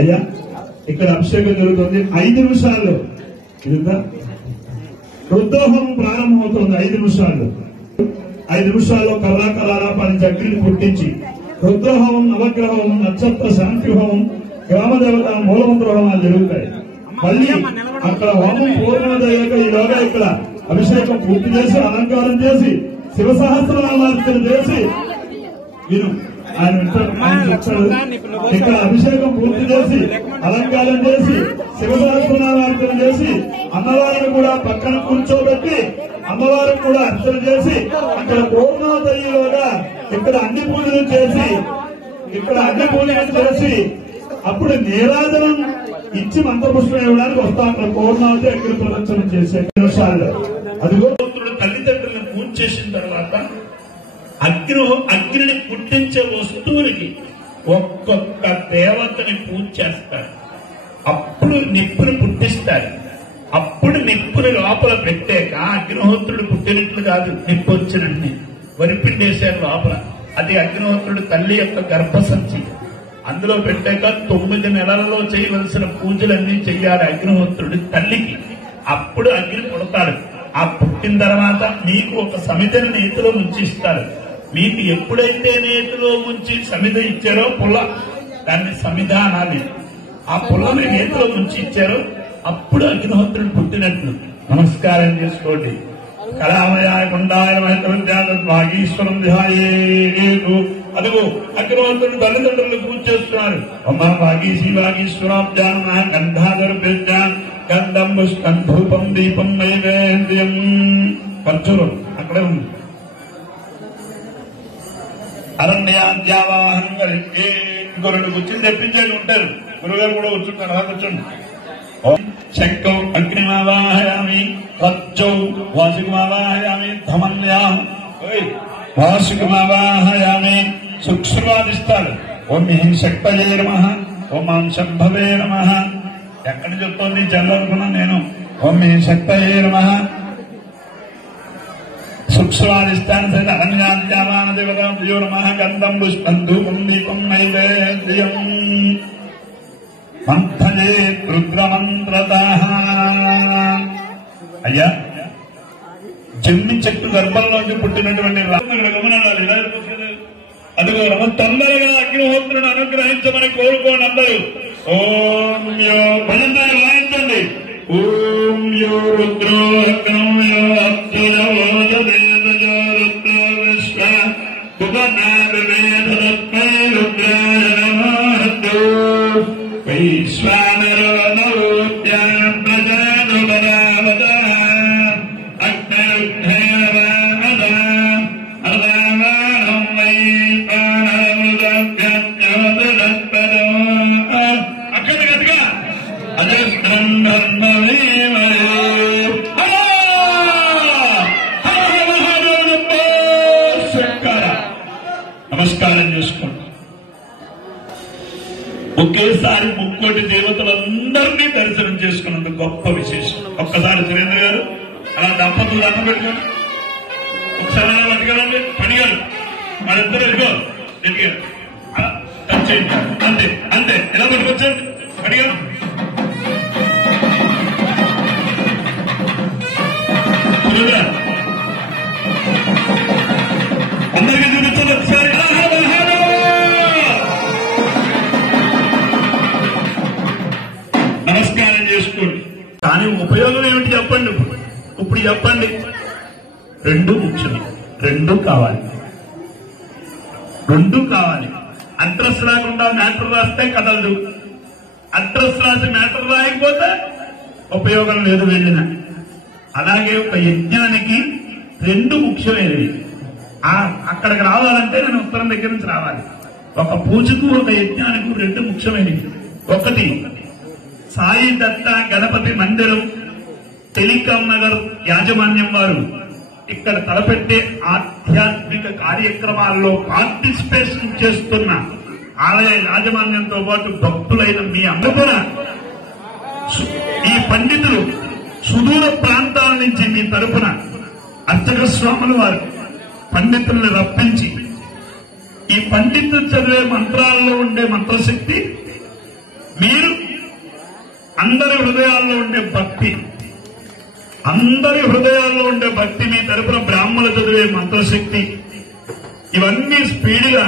అయ్యా ఇక్కడ అభిషేకం జరుగుతుంది 5 నిమిషాల్లో రుద్రోహం ప్రారంభమవుతుంది 5 నిమిషాల్లో 5 నిమిషాల్లో కర్రాకరారాపాన్ని చక్రిని పుట్టించి రుద్రోహం నవగ్రహం నక్షత్ర శాంతి హోమం గ్రామదేవత మూలమంత్ర హోమాలు జరుగుతాయి. మళ్ళీ అక్కడ హోమం పూర్ణమయ్యాక ఈలోగా ఇక్కడ అభిషేకం పూర్తి చేసి అలంకారం చేసి శివ సహస్రనామార్చన చేసి విను ఆయన చెప్తాడు. ఇక్కడ అభిషేకం పూర్తి చేసి అలంకారం చేసి శివ సహస్రనామార్చన చేసి అమ్మవారిని కూడా పక్కన కూర్చోబెట్టి అమ్మవారికి కూడా అర్చన చేసి అక్కడ పూర్ణోదయిలోగా ఇక్కడ అన్ని పూజలు చేసి అప్పుడు నీరాజనం ఇచ్చి మంత్రపుష్పం ఇవ్వడానికి వస్తా అక్కడ పూర్ణావతి అగ్ని ప్రదక్షిణం చేసే నిమిషాల్లో అదిగో తల్లిదండ్రులను పూజ చేసిన తర్వాత అగ్నిని పుట్టించే వస్తువులకి ఒక్కొక్క దేవతని పూజ చేస్తారు. అప్పుడు నిప్పుని పుట్టిస్తారు. అప్పుడు నిప్పుని లోపల పెట్టాక అగ్నిహోత్రుడు పుట్టినట్లు కాదు, నిప్పు వచ్చినట్టు వరిపిండేశారు లోపల. అది అగ్నిహోత్రుడు తల్లి యొక్క గర్భసంచి. అందులో పెట్టాక 9 నెలలలో చేయవలసిన పూజలన్నీ చెయ్యాలి అగ్నిహోత్రుడి తల్లికి. అప్పుడు అగ్ని పుడతాడు. ఆ పుట్టిన తర్వాత మీకు ఒక సమితిని నేతిలో ముంచి ఇస్తారు. మీకు ఎప్పుడైతే నేతిలో ముంచి సమిధ ఇచ్చారో పుల్ల, దాన్ని సమిధ అనాలి. ఆ పుల్లని నేతిలో ముంచి ఇచ్చారో అప్పుడు అగ్నిహోత్రుడు పుట్టినట్లు నమస్కారం చేసుకోండి. కళామయాయ గుండాయ మహేశ్వరం ధ్యాయేతు. అదిగో అగ్నిహోత్రుడు తల్లిదండ్రులు పూజ చేస్తున్నారు. అమ్మ వాగీశీ వాగీశ్వరాబ్జాన గంధాధర్భ్యాం గంధం పుష్పం ధూపం దీపం నైవేద్యం. ఖర్జూరం అక్కడే ఉంది. అరణ్యాద్యావాహనం కలిగి ఇంకో 2 కూర్చుని తెప్పించేది ఉంటారు. గురుగారు కూడా కూర్చుంటారు. అలా కూర్చోండి. శంకౌ అగ్నిమావాహయామి రజ్జౌ వాసుకమావాహయామి ధమన్యాం వాసుకమావాహయామి. సూక్ష్మవాదిస్తాడు. ఓం హ్రీం శక్తయే నమః, ఓం మాం శంభవే నమః. ఎక్కడి చెప్తోంది చల్లనుకున్నాను నేను. ఓం హ్రీం శక్తయే నమః సూక్ష్మవాదిస్తాను. సరే అరణ్యాద్యావాన దేవతాభ్యో నమః గంధం పుష్పం ధూపం దీపం నైవేద్యం. మంథలే రుద్రమంత్రతః. అయ్యా జమ్మి చెట్టు గర్భంలోంచి పుట్టినటువంటి గమనాలి. అదిగో తొందరగా అగ్నిహోత్రుని అనుగ్రహించమని కోరుకోండి అందరూ. ఓం యో భజన రాయించండి. ఓం యో రుద్రో అగ్నో యో అత్యుజో ఒక్కసారి 3 కోటి దేవతలందరినీ దర్శనం చేసుకున్నందుకు గొప్ప విశేషం. ఒక్కసారి సురేంద్ర గారు అలా దంపతులు దండం పెట్టుకోండి. ఒకసారి అలా పట్టుకెళ్ళండి. పడిగారు వాళ్ళిద్దరు ఎదుగో ఎదిగారు టచ్ చేయండి. అంతే అంతే ఎలా పట్టుకొచ్చండి. పడిగారు అందరికీ చూపించండి ఒకసారి. నమస్కారం చేసుకోండి. కానీ ఉపయోగం ఏమిటి చెప్పండి. ఇప్పుడు చెప్పండి. 2 ముఖ్యమే. 2 కావాలి. 2 కావాలి. అడ్రస్ రాకుండా మ్యాటర్ రాస్తే కదలదు. అడ్రస్ రాసి మ్యాటర్ రాయకపోతే ఉపయోగం లేదు వెళ్ళిన. అలాగే ఒక యజ్ఞానికి 2 ముఖ్యమైనవి. అక్కడికి రావాలంటే నేను ఉత్తరం దగ్గర నుంచి రావాలి. ఒక పూజకు ఒక యజ్ఞానికి 2 ముఖ్యమైనవి. ఒకటి సాయి దత్త గణపతి మందిరం టెలికాం నగర్ యాజమాన్యం వారు ఇక్కడ తలపెట్టే ఆధ్యాత్మిక కార్యక్రమాల్లో పార్టిసిపేషన్ చేస్తున్న ఆలయ యాజమాన్యంతో పాటు భక్తులైన మీ అందరూ ఈ పండితులు సుదూర ప్రాంతాల నుంచి మీ తరపున అర్చక స్వాముల వారు పండితుల్ని రప్పించి ఈ పండితులు చదివే మంత్రాల్లో ఉండే మంత్రశక్తి, మీరు అందరి హృదయాల్లో ఉండే భక్తి, అందరి హృదయాల్లో ఉండే భక్తి, మీ తరపున బ్రాహ్మణులు చదివే మంత్రశక్తి, ఇవన్నీ స్పీడ్గా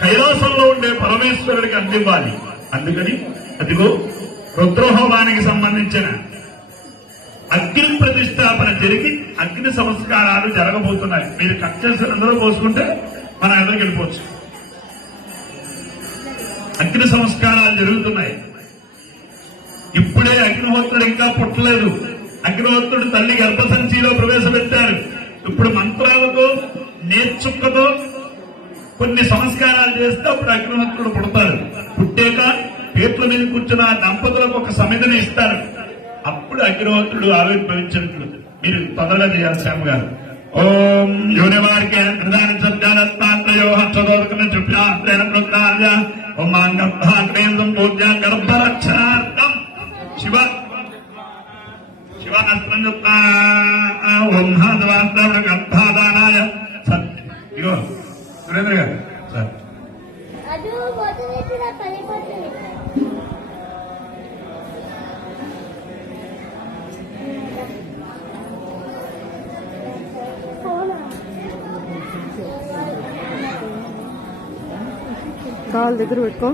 కైలాసంలో ఉండే పరమేశ్వరుడికి అందివ్వాలి. అందుకని అదిగో రుద్రహోమానికి సంబంధించిన అగ్ని ప్రతిష్టాపన జరిగి అగ్ని సంస్కారాలు జరగబోతున్నాయి. మీరు కట్ చేసిన అందరూ పోసుకుంటే మనం ఎదురుకి వెళ్ళిపోవచ్చు. అగ్ని సంస్కారాలు జరుగుతున్నాయి. ఇప్పుడే అగ్నిహోత్రుడు ఇంకా పుట్టలేదు. అగ్నిహోత్రుడు తల్లి గర్భసంచిలో ప్రవేశపెట్టారు. ఇప్పుడు మంత్రాలతో నేర్చుక్కతో కొన్ని సంస్కారాలు చేస్తే అప్పుడు అగ్నిహోత్రుడు పుడతారు. పుట్టాక పీట్ల మీద కూర్చున్న దంపతులకు ఒక సమితిని ఇస్తారు. అప్పుడు అగ్నిహోత్రుడు ఆవిర్భవించినట్లు మీరు తొందరగా చేయాలి. శ్యామ గారు ఓం యోనివారికి ప్రధాన సత్యానత్మాత్రయో హర్షదోదకం చుప్యాత్రేణ ప్రజ్ఞాయ ఓమాంగం పూజ్య గర్భరక్షార్థం శివ శివాస్త్రం చెప్తా ఓం హాదవాస్త్ర గర్భాదానాయ సత్య. ఇగో సురేంద్ర గారు సార్ కాలు దగ్గర పెట్టుకో.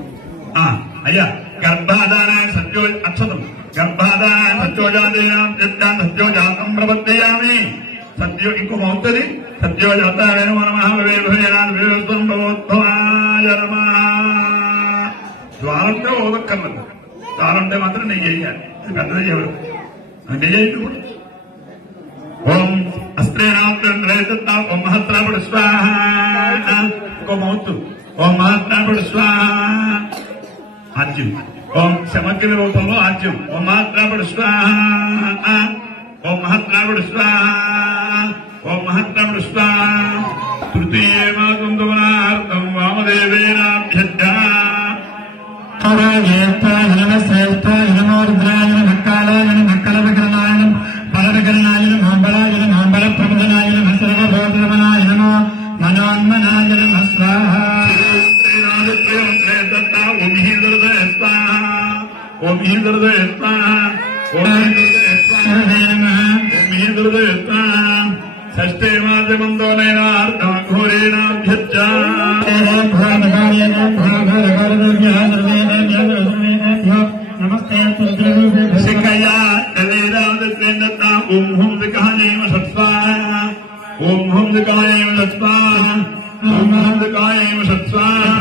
అయ్యా గర్భాదానాయ సత్యో అక్షతం గర్భాదానాయ సత్యోజాతం సత్యోజాతం ప్రవర్తయామి. సత్యో ఇంకొక అవుతుంది. సత్యోజాతాయ ద్వారంటే ఓదక్కర్లేదు. ద్వారంటే మాత్రం నేను చేయాలి. అది పెద్దదే చేయడు. అంటే చేయండి కూడా. ఓం అస్త్రేణా ఓం మహత్రాపుడు స్వాహ. ఇంకో మౌత్తు ఓం మహాత్రాపుడు స్వాహ. ఆజ్యం ఓం సమగ్ర రూపంలో ఆజ్యం ఓం మహాత్రాపుడు స్వాహ. ఓం మహాత్రాపుడు స్వాహ. ఓం మహాత్రాపుడు స్వాహ. తృతీయ మాకుందమనార్థం వామదేవేనాభ్యర్థ షష్ఠే మాధ్యమంతో నైనార్థం ఘోరేణాభ్యర్థ శిఖయా దళేరాదత్రేందత్తా ఓం హుం వికహనేమ సత్స్వాహ. ఓం హుం వికహనేమ సత్స్వాహ. ఓం హుం వికహనేమ సత్స్వాహ.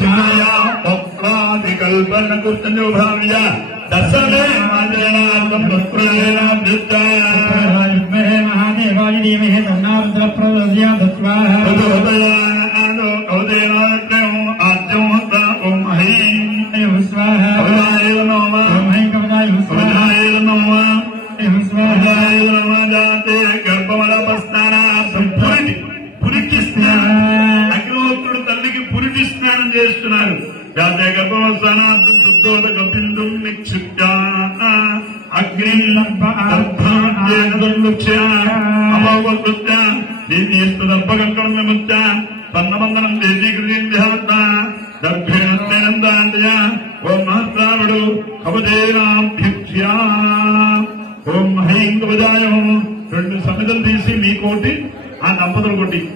శిఖయా పత్రాదికల్పన కుర్తంజో భావ్య దర్శనే మాధ్యనార్థం భక్త్రేణాభ్యర్థ మహాదేవాయ ధీమహి తన్నారుద్ర ప్రచోదయాత్. ఓం హైం స్వాహ. పురికి స్నానం అగ్నిహోత్రుడు తల్లికి పురికి స్నానం చేస్తున్నారు. జాతీయ గర్భవస్థానార్థం ఉద్దోదక బిందు నిక్షిప్య అగ్నిర్భాగ్య అభవృత్య దీర్ఘ విముక్త పన్నమందనం దేశీకృత దర్భేణందాంతయ ఓం మహత్రావుడు కవదేనాభ్యుక్ష్య ఓం మహేంద్రజాయ రెండు సమితులు తీసి మీ కోటి ఆ దంపతులు కొట్టి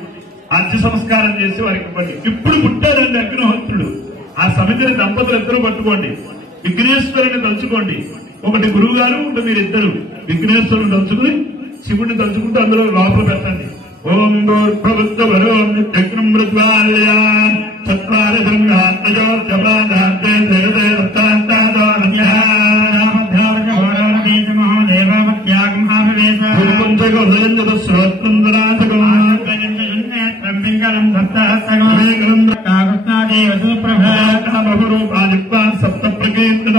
అర్జ సంస్కారం చేసి వారికి ఇవ్వండి. ఇప్పుడు పుట్టారండి అగ్నిహోత్రుడు. ఆ సమితిని దంపతులు ఇద్దరు పట్టుకోండి. విఘ్నేశ్వరుని తలుచుకోండి. ఒకటి గురువు గారు ఒకటి మీరిద్దరు విఘ్నేశ్వరుని తలుచుకుని శివుడిని తలుచుకుంటూ అందులో లోపల పెట్టండి. ఓం గోర్భవృత్త వరోం చక్రం మృత్వాలయ చత్వారి సప్త ప్రకీర్తన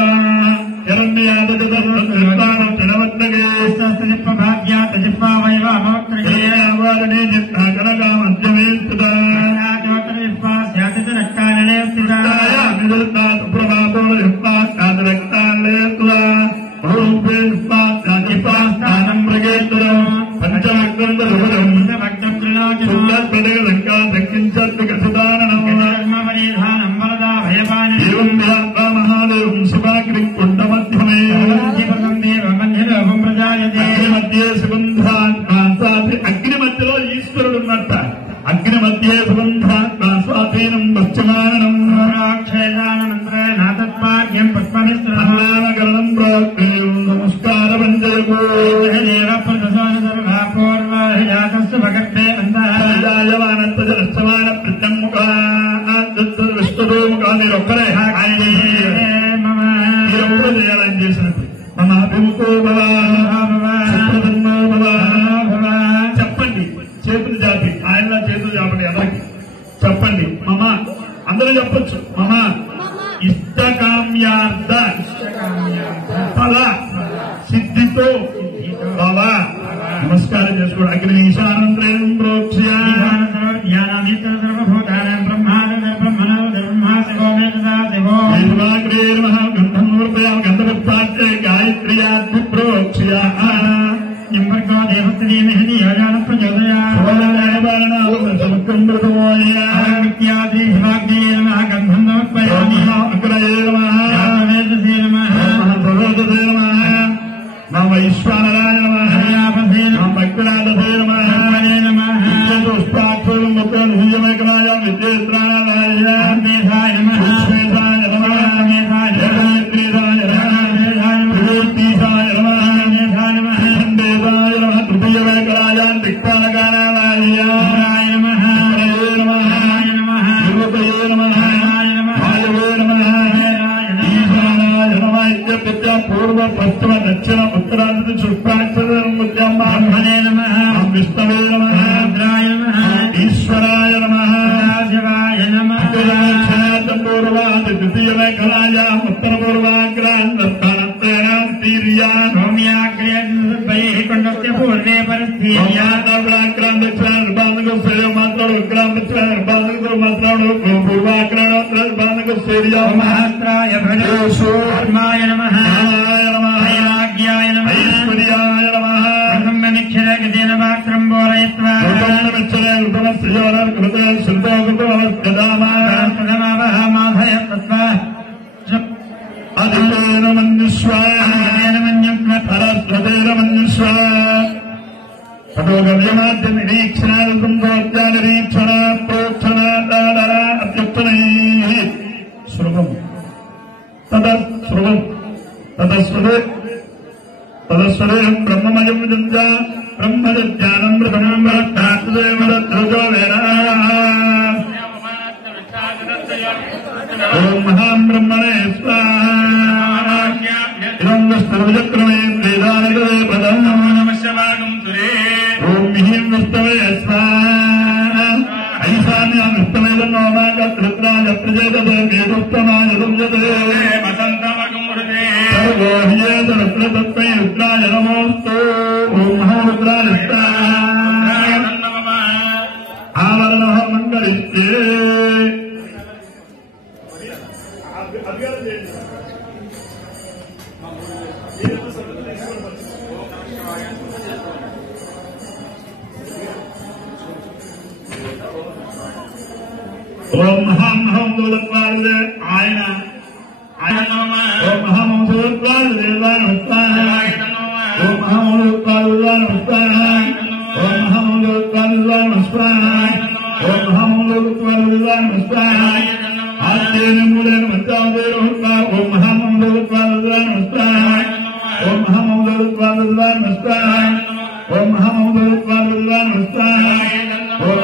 అగ్ని మధ్యలో ఈశ్వరుడు ఉన్నట్ట. అగ్ని మధ్యే సుగంధాత్మాస్వాధీనం పశ్చిమానం పుష్పమిశ్రణం నమస్కార పూర్వజాతమాన ప్రత్యముఖాన్ని ఒక్కరే చేయాలని చేసినట్టు మన అభిముఖో చెప్పండి. చేతులు జాతి ఆయనలా చేతులు చాపండి. ఎవరికి చెప్పండి. మమ అందరూ చెప్పొచ్చు. మమ ఇష్టకామ్యార్థ ఫల సిద్ధితో భవ. నమస్కారం చేసుకోండి. అగ్ని ఈశానంత్రేయం ప్రోక్ష్య గంధవత్సాచే గాయత్ర్యాది ప్రోక్ష్య నింబర్గో దేవతీ మెహది యోజాన ప్రచోదయాది శివాగ్నే నమః గంధం సమర్పయామి. అగ్రయే నమః సర్వోదతే నమః నమ ఈశ్వరాయ నమః నమ అగ్రాదతే నమః పుష్పాక్షరం మొత్తం భుజమేకరాయ విద్యేత్రాయ దేశాయ నమః దేశాయ నమః దేశాయ విభూతీశాయ నమః దేశాయ నమః దేశాయ నమః తృతీయమేకరాయ దిక్పాలకారాయ నమః నమః విభూతయే నమః వాయవే నమః ఈశానాయ నమః ఇత్యర్థ పూర్వ పశ్చిమ దక్షిణ ఉత్తరాది పుష్పాక్షరం బ్రహ్మణే నమః విష్ణవే నమః రుద్రాయ నమః ఈశ్వరాయ నమః శివాయ నమః పూర్వాది ద్వితీయమేకరాయ ఉత్తర పూర్వాగ్రాంతీర్యాగ్రాంతస్య పూర్వే పరిస్థితిగ్రాంతకు మాట్లాడు గ్రాంతకు మాట్లాడు పూర్వాగ్రాంతకు సూర్యమహాత్రాయ భజోషోర్మాయ నమః వైరాగ్యాయ నమః ఐశ్వర్యాయ నమః బ్రహ్మనిక్షరగదేన వాక్రం బోరయిత్వా మాధయ తత్వ అధికేన మన్యుష్వేన తదోగవ్యమాద్య నిరీక్షణాత్యా నిరీక్షణ ప్రోక్షణ అత్యుత్తనై శృభం తదస్వరం తదస్వరేహం బ్రహ్మమయం విజంజ బ్రహ్మజ్ఞానం బ్రహ్మేవో వేద ఓం మహాం బ్రహ్మణే స్వాహాక్రమే వేదానిదే పదం నమశవాగం సురే ఓం మిహిం విష్ణవే స్వాహా ఐశాన్యాం విష్ణవేదన్నోమాగృత్రాయ ప్రజేతేతోత్తమాయ రుజతే వసంతమగం మృదే సర్వో హ్యేత రుద్రతత్వై రుద్రాయ నమోస్తు ఓం మహారుద్రాయ ఆవరణ మంగళిస్తే ఓం మహామహోదయ ఆయన ఓం మహామహోదయ ఓం మహామహోదయ ఓం మహామహోదయ ఓం మహామహోదయ ఆద్యేన మూలేన మంత్రావదేన ఓం మహామహోదయ ఓం మహామహోదయ ఓం మహామహోదయ ఓం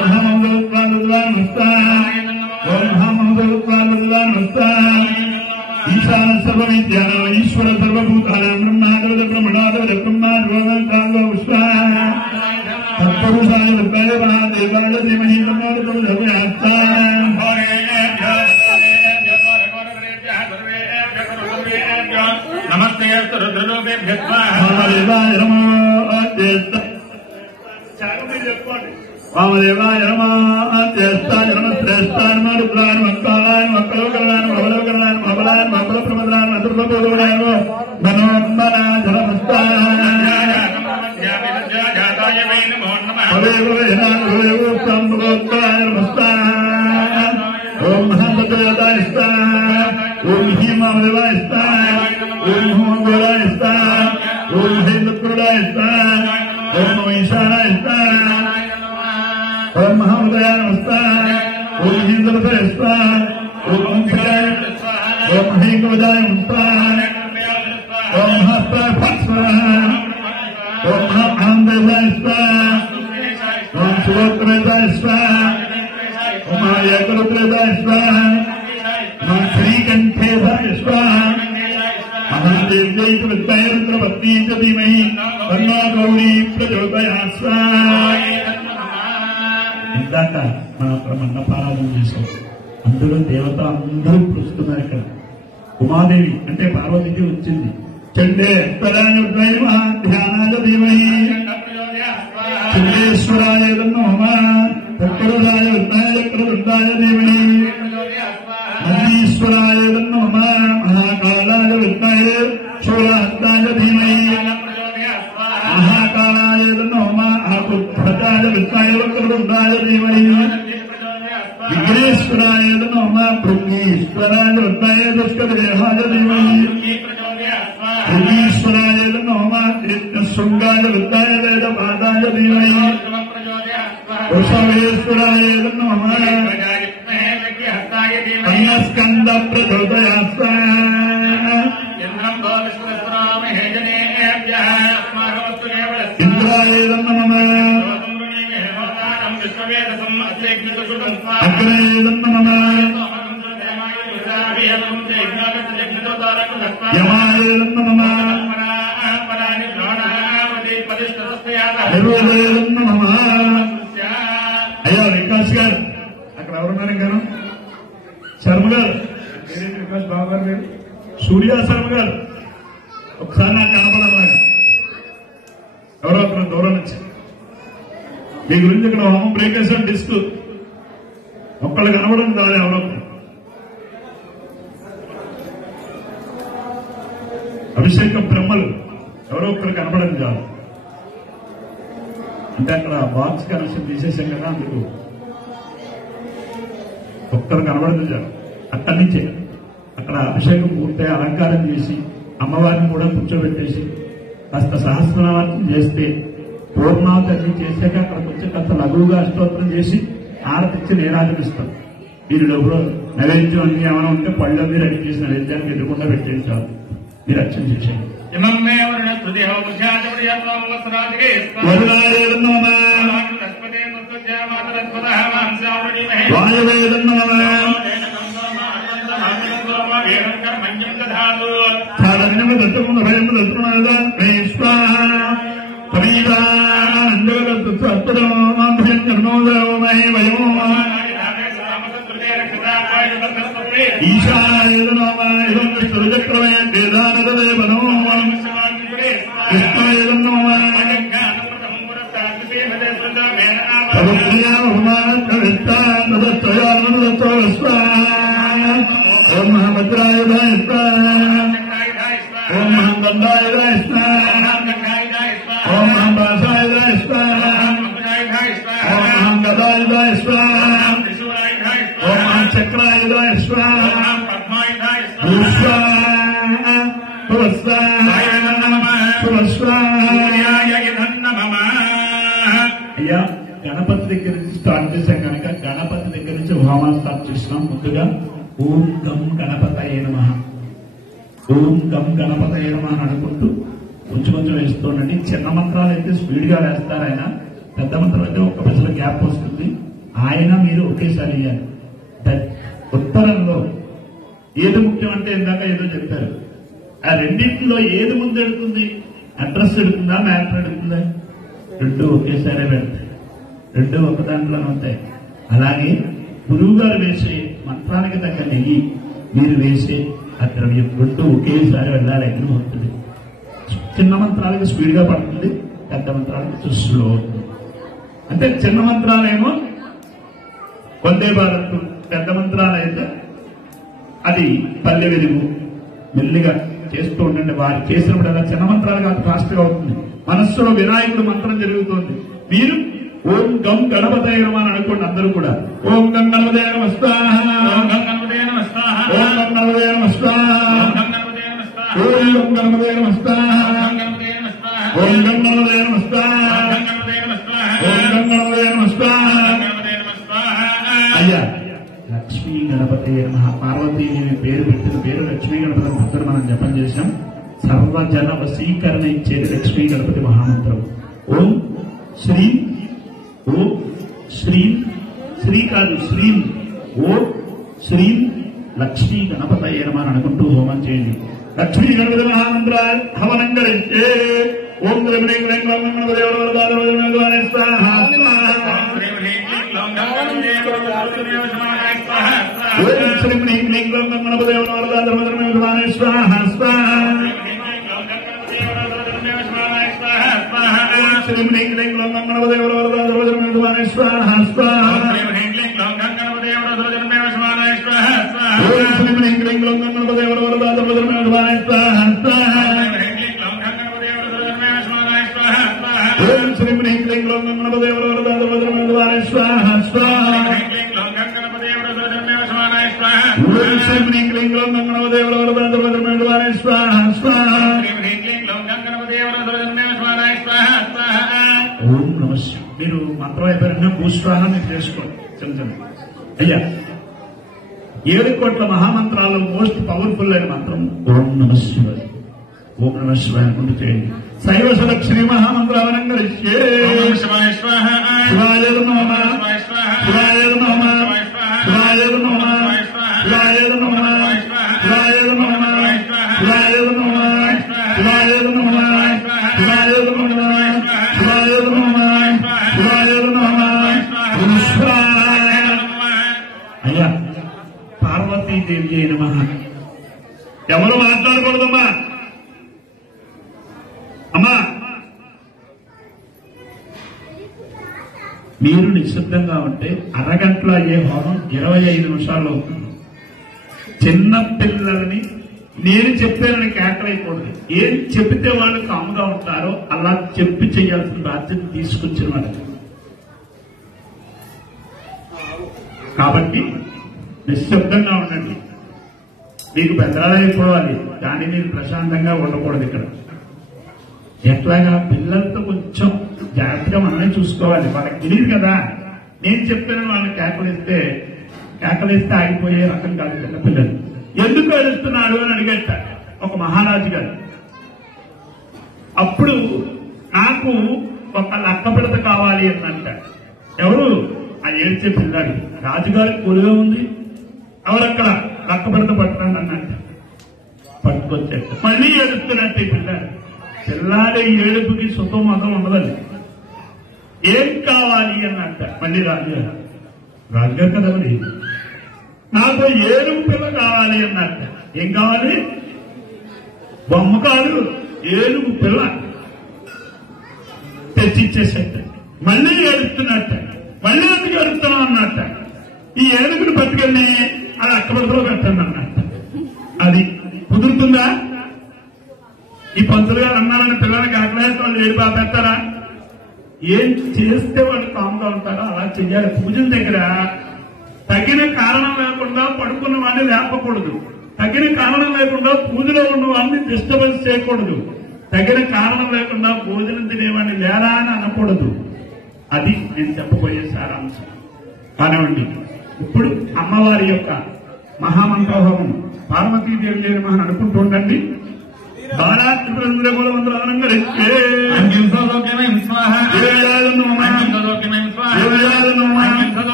ఈశాన సర్వ విద్యాన ఈశ్వర సర్వభూతానాం బ్రహ్మాదవద బ్రహ్మణాదవద బ్రహ్మాద్వోగంతాంగో విశ్వ తత్పురుషాయ విద్మహే మహాదేవాయ ధీమహి తన్నో ప్రచోదయాత్. నమస్తే రుద్రలోకేభ్యో వామదేవాయ నమః. వామదేవాయ నమః. జ్యేష్ఠాయ నమః. శ్రేష్ఠాయ నమః. రుద్రాయ నమః. కాలాయ నమః. కలోకరాయ నమః. అవలోకరాయ నమః. అబలాయ నమః. అబలప్రమదాయ నమః. దుర్గపోదాయ నమః. మనోన్మనాధనమస్తాయ ఓం మహాపతయాయ ఓం హీమాదేవాయ ఓం హోంగోళాయ ఓం హేంద్రప్రదాయ ఓం ఈశానాయ ఓం మహాపతయాయ నమస్తాయ ఓం హేంద్రపయ ఓం ఓంకారాయ ఓం హేంగవదాయ నమస్తాయ ఓం మహాస్వాయ ఓం మహాందేవాయ ఓం సుగోత్రేదాయ ఓం ఏకరుద్రేదాయ ఓం శ్రీకంఠేదాయ మహాదేవ్యై విద్మహే ధీమహి తన్నో గౌరీ ప్రచోదయాత్. ఇందాక మనం అక్కడ మండపారాధన చేశాం. అందులో దేవత అందరూ పులుస్తున్నారు. ఇక్కడ ఉమాదేవి అంటే పార్వతికి వచ్చింది. చండే ధ్యానాయ ధీమహి చండేశ్వరాయ నమః. తత్పురుషాయ విద్మహే చక్రవర్తాయ ధీమహి నందీశ్వరాయ నమః. మహాకాలాయ విద్మహే శూలహస్తాయ ధీమహి మహాకాలాయ నమః. ఆకుధ్వజాయ విద్మహే వక్రతుండాయ ధీమహి విఘ్నేశ్వరాయ నమః. భృంగీశ్వరాయ విద్మహే దుష్కరదేహాయ ధీమహి భృంగీశ్వరాయ నమః. శృంగాయ విద్మహే వేదపాదాయ ధీమహి వృషభేశ్వరాయ నమః. కన్యస్కంద ప్రచోదయాత్. ఇంద్రాయ నమః. అగ్రయ నమః. యమాయ నమః. నిర్వదయ నమః. అయ్యా వికాస్ గారు అక్కడ ఎవరున్నారు? ఇంకా శర్మ గారు, వికాస్ బాబు గారు, సూర్య శర్మ గారు, ఒకసారి నాకు కనపడాలి. ఎవరో అక్కడ దూరం నుంచి మీ గురించి ఇక్కడ హోమం బ్రేక్ వేసాం. డిస్క్ ఒక్కళ్ళు కనబడడం కాదు. ఎవరో అభిషేకం బ్రహ్మలు ఎవరో ఒక్కరు కనబడడం కాదు. అంటే అక్కడ బాక్స్ కనెక్షన్ తీసేసాం కదా, అందుకు ఒక్కరు కనబడదు చాలు. అక్కడి నుంచే అక్కడ అభిషేకం పూర్తయి అలంకారం చేసి అమ్మవారిని కూడా కూర్చోబెట్టేసి కాస్త సహస్రనామం చేస్తే పూర్ణావతి చేశాక అక్కడికి వచ్చి కాస్త లఘువుగా అష్టోత్తరం చేసి ఆరతిచ్చి నీరాజనిస్తాం. మీరు డబ్బులు నైవేద్యం అన్ని ఏమైనా ఉంటే పళ్ళన్నీ రెడీ చేసి నైవేద్యానికి ఎదురుకుండా పెట్టేది చాలు. మీరు అర్చన చేసేయండి. ఈశాయ చక్రమే వేదానదేవనో కృష్ణాయ ఓం మహాభద్రాయ ఓం మహాబంధాయ ఓం మహాభాషాయ ఓం మహాగదాయ ఓం స్టార్ట్ చేశాం కనుక గణపతి దగ్గర నుంచి హోమాలు స్టార్ట్ చేస్తున్నాం. ముందుగా ఓం గం గణపతయే నమః, ఓం గం గణపతయే నమః అని అనుకుంటూ కొంచెం కొంచెం వేస్తూ ఉండండి. చిన్న మంత్రాలు అయితే స్పీడ్ గా వేస్తారు ఆయన, పెద్ద మంత్రం అయితే ఒక్క పైసల గ్యాప్ వస్తుంది. ఆయన మీరు ఒకేసారి వేయాలి. ఉత్తరంలో ఏది ముఖ్యం అంటే ఇందాక ఏదో చెప్పారు, ఆ రెండింటిలో ఏది ముందు ఎడుతుంది? Address ఎడుతుందా, matter ఎడుతుందా? రెండు ఒకేసారి పెడతాయి, రెండు ఒక దాంట్లోనే ఉంటాయి. అలాగే గురువు గారు వేసే మంత్రానికి తగ్గ నెయ్యి, మీరు వేసే ఆ ద్రవ్యం రెండు ఒకేసారి వెళ్ళాలి. ఎగ్రం అవుతుంది. చిన్న మంత్రాలకి స్పీడ్ గా పడుతుంది, పెద్ద మంత్రాలకి స్లో అవుతుంది. అంటే చిన్న మంత్రాలేమో వందే భారత్, పెద్ద మంత్రాలైతే అది పల్లె వెలుగు. మెల్లిగా చేస్తూ ఉండండి. వారు చేసినప్పుడు అలా చిన్న మంత్రాలు కాదు, ఫాస్ట్ గా అవుతుంది. మనస్సులో వినాయకుడు మంత్రం జరుగుతోంది. మీరు ఓం గం గణపతయే నమః అని అనుకోండి. అందరూ కూడా ఓం గం గణపతయే నమః స్వాహా, ఓం గం గణపతయే నమః స్వాహా, ఓం గం గణపతయే నమః స్వాహా, ఓం గం గణపతయే నమః స్వాహా, ఓం గం గణపతయే నమః స్వాహా, ఓం గం గణపతయే నమః స్వాహా, ఓం గం గణపతయే నమః స్వాహా, ఓం గం గణపతయే నమః స్వాహా. అయ్యా లక్ష్మీ గణపతయే నమః. పార్వతీదేవి పేరు పెట్టిన పేరు లక్ష్మీ గణపతి భక్తులు మనం జపం చేశాం. సర్వజన వశీకరణ ఇచ్చేది లక్ష్మీ గణపతి మహామంత్రం. ఓం శ్రీ, ఓం శ్రీం, శ్రీ కాదు శ్రీం, ఓం శ్రీం లక్ష్మీ గణపతయే నమః అని అనుకుంటూ హోమం చేయండి. లక్ష్మీ గణపతి మహామంత్ర హవనం కలిస్తే ఓం శ్రీం హ్రీం క్లీం గ్లౌం గణపతయే నమః స్వాహా, ఓం శ్రీం హ్రీం క్లీం గ్లౌం గణపతయే నమః స్వాహా, శ్రీం హ్రీం క్లీం గ్లౌం గణపతయే నమః స్వాహా, ఓం శ్రీం హ్రీం క్లీం గ్లౌం గణపతయే ఓం శ్రీం హ్రీం క్లీం గ్లౌం గణపతయే స్వాహా, ఓం శ్రీం హ్రీం క్లీం గ్లౌం గణపతయే ఓం నమః శివాయ. మీరు మంత్రం అయిపోయినా భూస్వాహ మీరు చేసుకోండి. చిన్న అయ్యా 7 కోట్ల మహామంత్రాల్లో మోస్ట్ పవర్ఫుల్ అయిన మంత్రం ఓం నమః శివాయ. ఓం నమః శివాయ అనుకుంటూ చేయండి. శైవ సులక్ష్మీ మహామంత్రావనం కలిస్తే శివాయ నమః, శివాయ నమః, శివాయ నమః, శివాయ నమః, శివాయ నమః, శివాయ నమః, శివాయ నమః, శివాయ నమః, శివాయ నమః, శివాయ నమః. అయ్యా పార్వతీదేవి నమః. ఎవరు మాట్లాడకూడదమ్మా. అమ్మా మీరు నిశ్శబ్దంగా ఉంటే అరగంటలో అయ్యే హోమం 25 నిమిషాల్లో అవుతుంది. చిన్న పిల్లలని నేను చెప్పానని కేకలైకూడదు. ఏం చెబితే వాళ్ళు కామ్గా ఉంటారో అలా చెప్పి చేయాల్సిన బాధ్యత తీసుకొచ్చిన వాళ్ళకి. కాబట్టి నిశ్శబ్దంగా ఉండండి. మీకు పెద్దలైపోవాలి, కానీ మీరు ప్రశాంతంగా ఉండకూడదు. ఇక్కడ ఎట్లాగా పిల్లలతో కొంచెం జాగ్రత్తగా మనమే చూసుకోవాలి. వాళ్ళకి తెలియదు కదా. నేను చెప్పాను వాళ్ళని కేకలేస్తే ఆగిపోయే రకం కాదు చిన్న పిల్లలు. ఎందుకు ఏడుస్తున్నాడు అని అడిగట ఒక మహారాజు గారు. అప్పుడు నాకు ఒక లక్క పిడత కావాలి అన్నంట. ఎవరు? ఆ ఏడ్చే పిల్లాడు. రాజుగారికి కొలువే ఉంది. ఎవరక్కడ లక్క పిడత పట్టండి అన్నట్ట. పట్టుకొచ్చాడు. మళ్ళీ ఏడుస్తున్నట్టు ఈ పిల్లాడు. పిల్లాడి ఏడుపుకి సుఖం మతం ఉండదండి. ఏం కావాలి అన్నట్ట. మళ్ళీ రాజుగారు కదా మరి, నాకు ఏనుగు పిల్ల కావాలి అన్నట్ట. ఏం కావాలి? బొమ్మ కాదు, ఏనుగు పిల్ల తెచ్చిచ్చేసేట. మళ్ళీ ఏడుస్తున్నట్ట. మళ్ళీ ఎందుకు ఏడుస్తున్నాం అన్నట్ట. ఈ ఏనుగుని పట్టుకెళ్ళి అది అక్కబడిలో పెట్టండి అన్నట్ట. అది కుదురుతుందా? ఈ పంతులు గారు అన్నారని పిల్లలకి ఆకలేస్తే వాళ్ళు ఏడు బాగా పెడతారా? ఏం చేస్తే వాళ్ళు కామ్గా ఉంటారో అలా చెయ్యాలి. పూజల దగ్గర తగిన కారణం లేకుండా పడుకున్న వాడిని లేపకూడదు. తగిన కారణం లేకుండా పూజలో ఉన్న వాడిని డిస్టర్బెన్స్ చేయకూడదు. తగిన కారణం లేకుండా భోజనం తినేవాడిని లేరా అని అనకూడదు. అది నేను చెప్పబోయే సారాంశం. కానివ్వండి, ఇప్పుడు అమ్మవారి యొక్క మహామంత్రహోమం పార్వతీదేవి దేవి మహన్ అనుకుంటూ ఉండండి.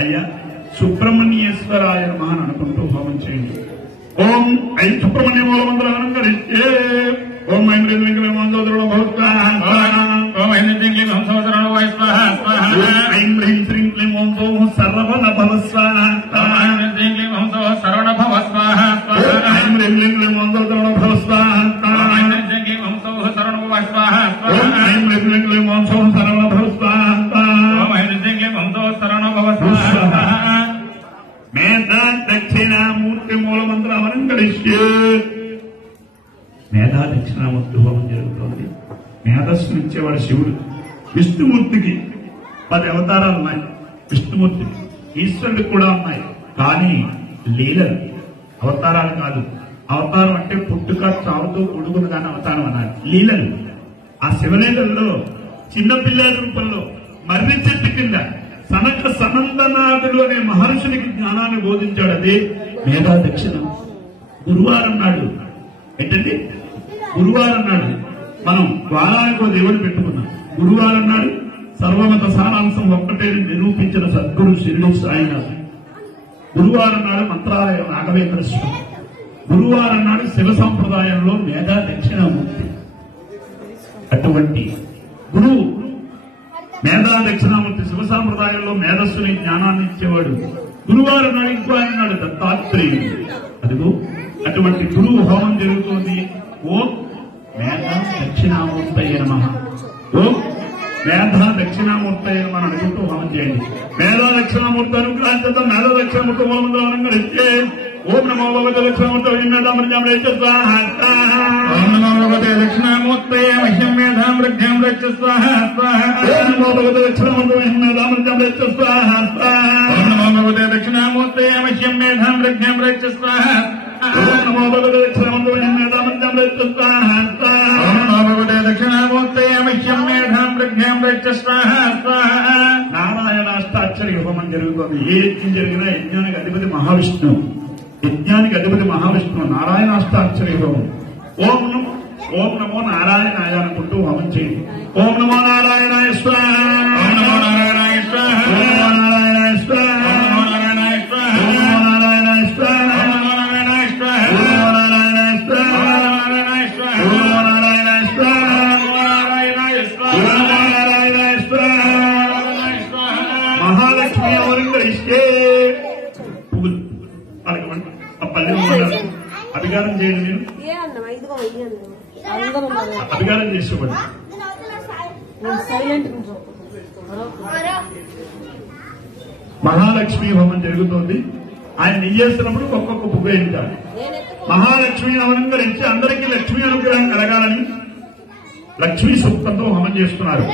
అయ్యా సుబ్రహ్మణ్యేశ్వరాయ మహాన్ అనుకుంటూ హోమం చేయండి. ఓం ఐం సుబ్రహ్మణ్య మూలమంత్రం కలిస్తే ఓం ఐం రేం మంత్రం ఓం ఐం శ్రీం క్లీం ఓం ఓం సర్వణ భవ స్వాహ శరవణ భవ స్వాహ ఐం రేం క్లీం ఓం భవ స్వాహ శరవణ భవ స్వాహ ఐం రేం క్లీం ఓం శరవణ భవ స్వాహ శరవణ భవ స్వాహ మేధా దక్షిణామూర్తి మూలమంత్రం అవలంకరిస్తే మేధా దక్షిణామూర్తి హోమం జరుగుతోంది. మేధస్సును ఇచ్చేవాడు శివుడు. విష్ణుమూర్తికి 10 అవతారాలు ఉన్నాయి. విష్ణుమూర్తికి ఈశ్వరుడికి కూడా ఉన్నాయి. కానీ లీలలు అవతారాలు కాదు. అవతారం అంటే పుట్టుక చావుతో కొడుకును కానీ అవతారం అన్నారు. లీలలు ఆ శివలీలలో చిన్నపిల్లల రూపంలో మర్రి చెట్టు కింద సనక సనందనాథుడు అనే మహర్షునికి జ్ఞానాన్ని బోధించాడు. అదే మేధా దక్షిణం. గురువారం నాడు ఏంటండి? గురువారం నాడు మనం వారానికో దేవుడు పెట్టుకున్నాం. గురువారం నాడు సర్వమత సారాంశం ఒక్కటే నిరూపించిన సద్గురు షిరిడి సాయినాథ్. గురువారం నాడు మంత్రాలయం రాఘవేంద్ర స్వామి. గురువారం నాడు శివ సంప్రదాయంలో మేధా దక్షిణామూర్తి. అటువంటి గురువు మేధా దక్షిణామూర్తి శివ సాంప్రదాయంలో మేధస్సుని జ్ఞానాన్ని ఇచ్చేవాడు. గురువారం నాడు ఇంకో ఆయన నాడు దత్తాత్రేయుడు. అదిగో అటువంటి గురువు హోమం జరుగుతోంది. ఓం మేధా దక్షిణామూర్తయ నమః. ఓం మేధా దక్షిణామూర్తయ నమః అనుకుంటూ హోమం చేయండి. మేధా దక్షిణామూర్తి అనుగ్రహించడం మేధా దక్షిణామూర్తి హోమంలో అనుగ్రహించే ఓం నమో భగవతే దక్షిణామూర్తయ స్వాహ ఓం నమో భగవతే దక్షిణామూర్తయ మహ్యం మేధాం వృద్ధ్యాం రక్ష స్వాహ ఓం నమో భగవతే దక్షిణామూర్తయ మేధాం వృద్ధ్యాం రక్ష స్వాహ ఓం నమో భగవతే దక్షిణామూర్తయ మహ్యం మేధాం వృద్ధ్యాం రక్ష స్వాహ ఓం నమో భగవతే దక్షిణామూర్తయ మేధాం వృద్ధ్యాం రక్ష స్వాహ ఓం నమో భగవతే దక్షిణామూర్తయ మహ్యం మేధాం వృద్ధ్యాం రక్ష స్వాహ. నారాయణాష్టాక్షరి హోమం జరుగుతుంది. ఏ యజ్ఞం జరిగినా యజ్ఞానికి అధిపతి మహావిష్ణువు. యజ్ఞానికి అధిపతి మహావిష్ణువు. నారాయణాష్టాక్షరి హోమం. ఓం నమో నారాయణాయ అనుకుంటూ హోమం చేయండి. ఓం నమో నారాయణాయ స్వాహ ఓం నమో నారాయణాయ స్వాహ ఓం నమో నారాయణాయ స్వాహ ఓం నమో నారాయణాయ స్వాహ ఓం నమో నారాయణాయ స్వాహ ఓం నమో నారాయణాయ స్వాహ ఓం నమో నారాయణాయ స్వాహ ఓం నమో నారాయణాయ స్వాహ ఓం నమో నారాయణాయ స్వాహ ఓం నమో నారాయణాయ స్వాహ. మహాలక్ష్మి అవలంకరిస్తే పువ్వులు పలకమంట ఆ పల్లె అభిగారం చేయండి. మీరు అభిగారం చేసుకోండి. మహాలక్ష్మి హోమం జరుగుతోంది. ఆయన నియ్యేస్తున్నప్పుడు ఒక్కొక్క పువ్వు వేయించాలి. మహాలక్ష్మి అవలంకరించి అందరికీ లక్ష్మీ అనుగ్రహం కలగాలని లక్ష్మీ సూక్తంతో హోమం చేస్తున్నారు.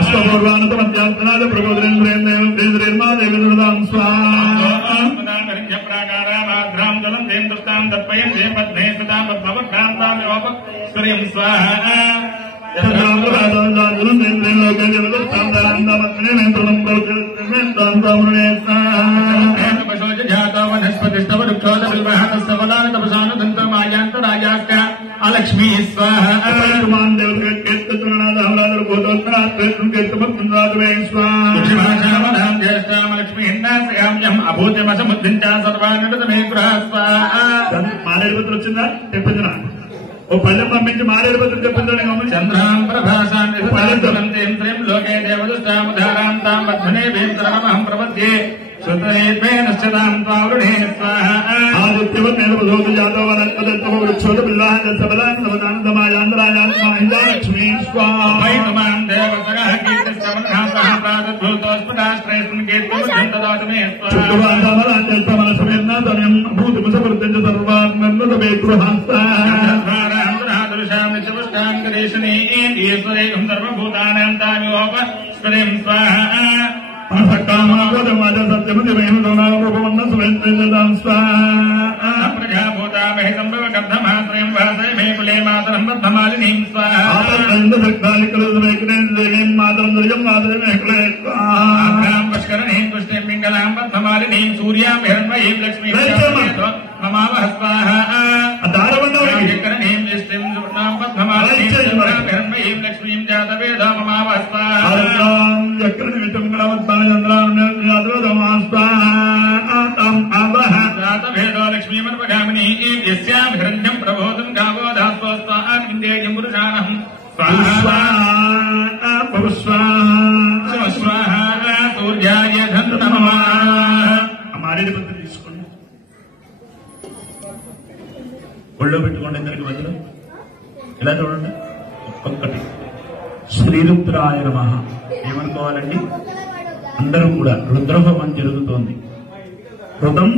అష్టపూర్వానంతమధ్యాంతనాద ప్రబోధరేంద్రేంద్రేంద్రేర్మాదేవిదాం స్వాహం జలం దేంద్రస్తాం దర్పయం దే పద్మే సదాం పద్మవక్రాంతాం స్వాహ లక్ష్మీ మారేడుపత్రి వచ్చిందా తెప్పించరా? ఓ పల్లెం పంపించి మారేడుపత్రి చెప్పిందని చంద్రాం ప్రభాసాన్ని లోకే దేవదుష్టాముధారాం తాం బధ్వనే భీమహం ప్రపద్యే సుతేర్మేనశ్చతాం త్వావృణే స్వాహ. ఆదిత్యవత్ జాతవ వృక్షోద బిల్లాందమాయాంధ్రాయాంధ్రమహిళా లక్ష్మీ స్వాహ. ఒళ్ళో పెట్టుకోండి ఇద్దరికి మధ్యలో ఇలా చూడండి ఒక్కొక్కటి. శ్రీరుద్రాయ నమః ఏమనుకోవాలండి? అందరూ కూడా రుద్రహోమం జరుగుతోంది. హృదం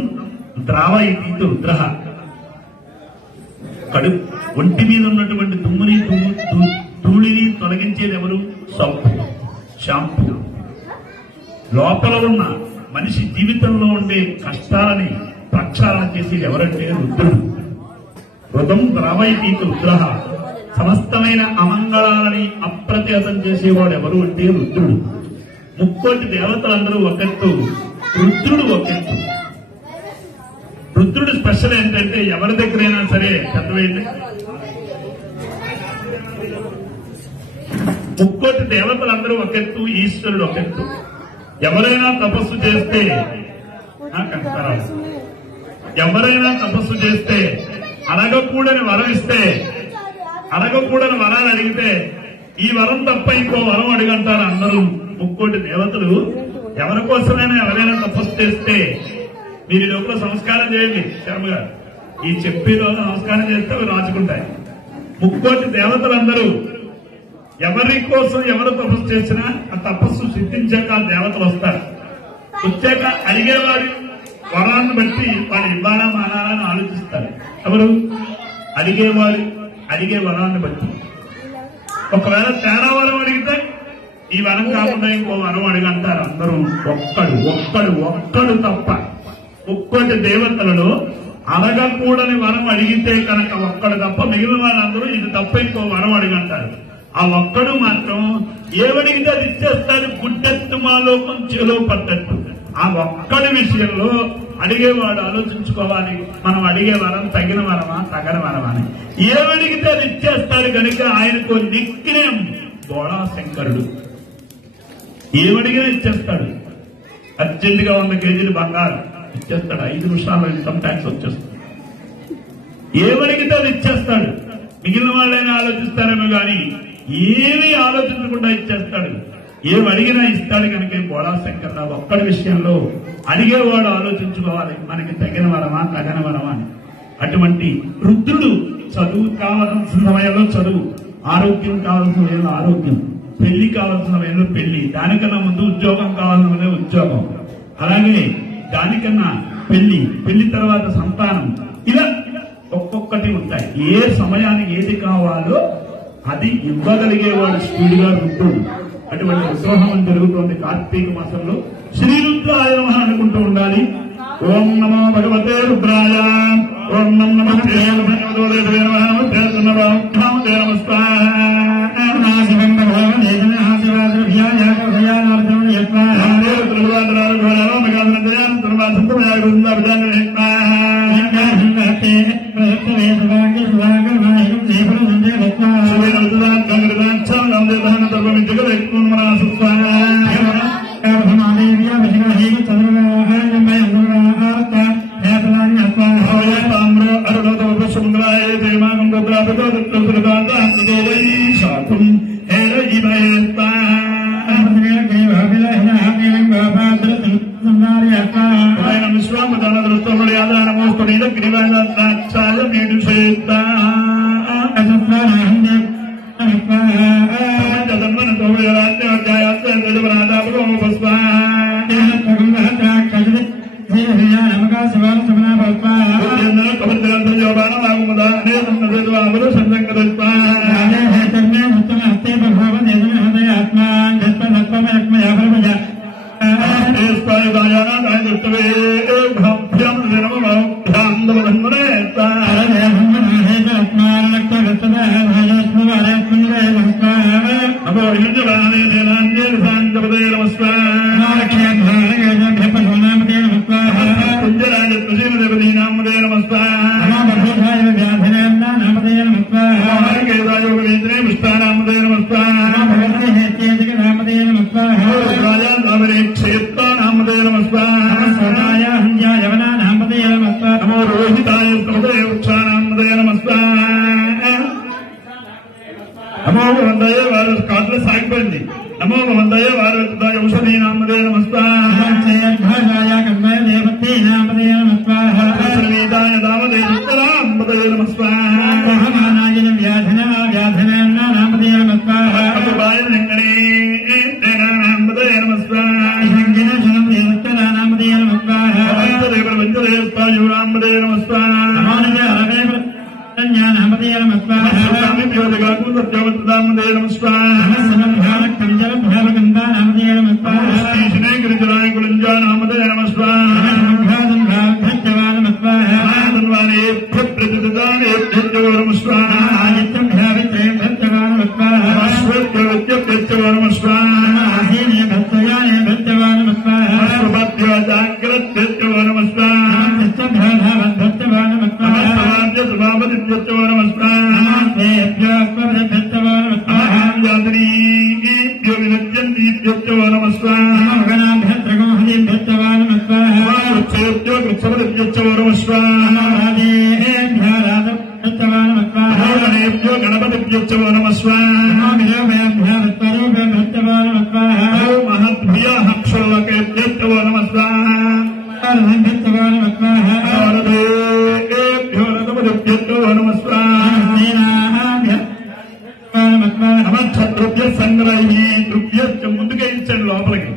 ద్రావ ఇది రుద్ర. ఒంటి మీద ఉన్నటువంటి దుమ్ముని ధూళిని తొలగించేది ఎవరు? సబ్బు, షాంపూ. లోపల ఉన్న మనిషి జీవితంలో ఉండే కష్టాలని ప్రక్షాళన చేసేది ఎవరంటే రుద్రుడు. హృదం ద్రావైతీక రుద్ర. సమస్తమైన అమంగళాలని అప్రత్యాసం చేసేవాడు ఎవరు అంటే రుద్రుడు. ముక్కోటి దేవతలందరూ ఒకెత్తు, రుద్రుడు ఒకెత్తు. రుద్రుడు స్పెషల్ ఏంటంటే ఎవరి దగ్గరైనా సరే చదవండి, ముక్కోటి దేవతలందరూ ఒకెత్తు, ఈశ్వరుడు ఒకెత్తు. ఎవరైనా తపస్సు చేస్తే ఎవరైనా తపస్సు చేస్తే అడగకూడని వరం ఇస్తే, అడగకూడని వరాలు అడిగితే ఈ వరం తప్ప ఇంకో వరం అడిగంటారు అందరూ ముక్కోటి దేవతలు. ఎవరి కోసమైనా ఎవరైనా తపస్సు చేస్తే మీరు ఈ లోపల సంస్కారం చేయండి శర్మ గారు. ఈ చెప్పే రోజు నమస్కారం చేస్తే అవి రాచుకుంటాయి. ముక్కోటి దేవతలందరూ ఎవరి కోసం ఎవరు తపస్సు చేసినా ఆ తపస్సు సిద్ధించాక ఆ దేవతలు వస్తారు. వచ్చాక అడిగేవాడు వరాన్ని బట్టి వాడు ఇవ్వాలా మానాలని ఆలోచిస్తారు. ఎవరు? అడిగేవాడు అడిగే వరాన్ని బట్టి. ఒకవేళ తేడా వరం అడిగితే ఈ వరం కాకుండా ఇంకో వరం అడిగంటారు అందరూ. ఒక్కడు ఒక్కడు ఒక్కడు తప్ప ముక్కోటి దేవతలలో అడగకూడని వరం అడిగితే కనుక ఒక్కడు తప్ప మిగిలిన వాళ్ళందరూ ఇది తప్ప ఇంకో వరం అడిగంటారు. ఆ ఒక్కడు మాత్రం ఏమడిగితే అది ఇచ్చేస్తాడు. గుడ్డెత్తు మాలోకం చెలో పడ్డట్టు. ఆ ఒక్కడి విషయంలో అడిగేవాడు ఆలోచించుకోవాలి, మనం అడిగే వరం తగిన వరమా తగని వరమా అని. ఏమడిగితే అది ఇచ్చేస్తాడు కనుక ఆయనకు నిక్నేం బోళాశంకరుడు. ఏమడిగినా ఇచ్చేస్తాడు. అర్జెంటుగా 100 కేజీలు బంగారం ఇచ్చేస్తాడు. 5 నిమిషాల్లో ఇన్కమ్ ట్యాక్స్ వచ్చేస్తుంది. ఏమడిగితే అది ఇచ్చేస్తాడు. మిగిలిన వాళ్ళైనా ఆలోచిస్తారేమో కానీ ఏమీ ఆలోచించకుండా ఇచ్చేస్తాడు. ఏం అడిగినా ఇస్తాడు కనుక బోళాశంకర. ఒక్కడి విషయంలో అడిగేవాడు ఆలోచించుకోవాలి, మనకి తగిన వరమా తగన వరమా అని. అటువంటి రుద్రుడు చదువు కావాల్సిన సమయంలో చదువు, ఆరోగ్యం కావాల్సిన సమయంలో ఆరోగ్యం, పెళ్లి కావాల్సిన సమయంలో పెళ్లి, దానికన్నా ముందు ఉద్యోగం కావాల్సిన సమయంలో ఉద్యోగం, అలాగే దానికన్నా పెళ్లి, పెళ్లి తర్వాత సంతానం, ఇలా ఒక్కొక్కటి ఉంటాయి. ఏ సమయానికి ఏది కావాలో అది ఇవ్వగలిగేవాడు స్పీడ్గా రుద్రుడు. అటువంటి ఉత్సవం జరుగుతోంది కార్తీక మాసంలో. శ్రీరుద్రాయ నమః అనుకుంటూ ఉండాలి. ఓం నమో భగవతే రుద్రాయ, ఓం నమో పుష్ప సాగిపోయింది. నమో భవంతయ వారదాయ ఔషధీ నామదే నమస్కాయ దామదే నామదే ముందుగా ఇచ్చాడు లోపలికి.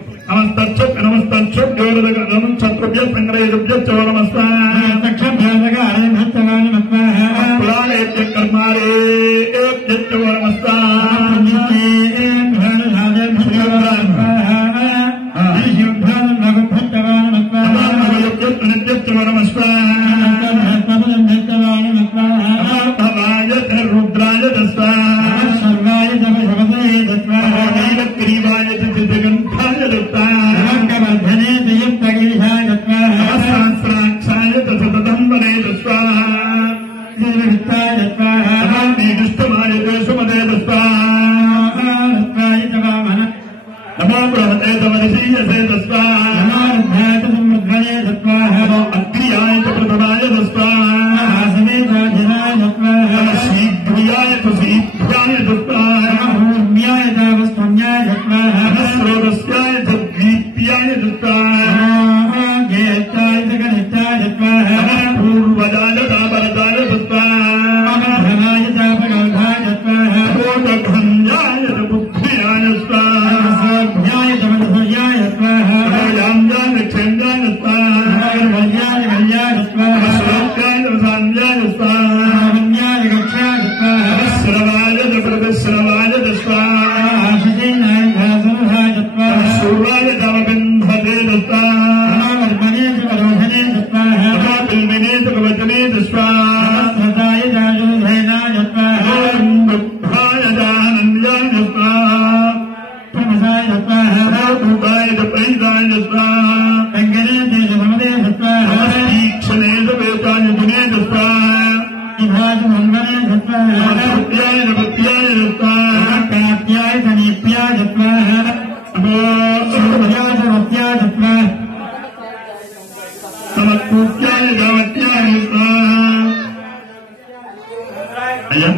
అయ్యా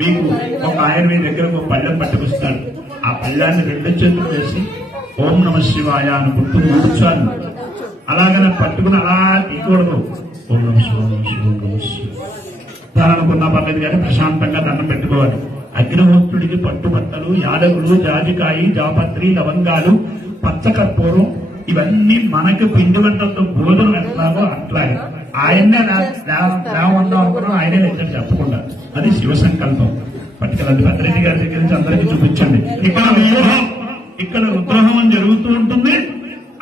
మీకు ఒక ఆయన మీ దగ్గర ఒక పళ్ళెం పట్టుకొస్తాడు. ఆ పళ్ళాన్ని రెండు చేతులు వేసి ఓం నమ శివాయ అని గుర్తు కూర్చోను. అలాగనే పట్టుకుని అలా తీయకూడదు. ఓం నమ శివ ఓం శివ నమ శివ అనుకున్నా పర్లేదు కానీ ప్రశాంతంగా దండం పెట్టుకోవాలి. అగ్నిహోత్రుడికి పట్టుబట్టలు, యాదవులు, జాజికాయి, జాపత్రి, లవంగాలు, పచ్చకర్పూరం ఇవన్నీ మనకు పిండి వంటలతో గోధుమ ఎట్లాగో అట్లాగే ఆయన్నే లేవమందాం అనుకున్నాం, ఆయనే లెక్చర్ చెప్పకుండా. అది శివ సంకల్పం. పట్టుకెళ్ళండి భద్రెడ్డి గారి దగ్గర నుంచి అందరికీ చూపించండి. ఇక్కడ వ్యూహం, ఇక్కడ రుద్రహోమం జరుగుతూ ఉంటుంది.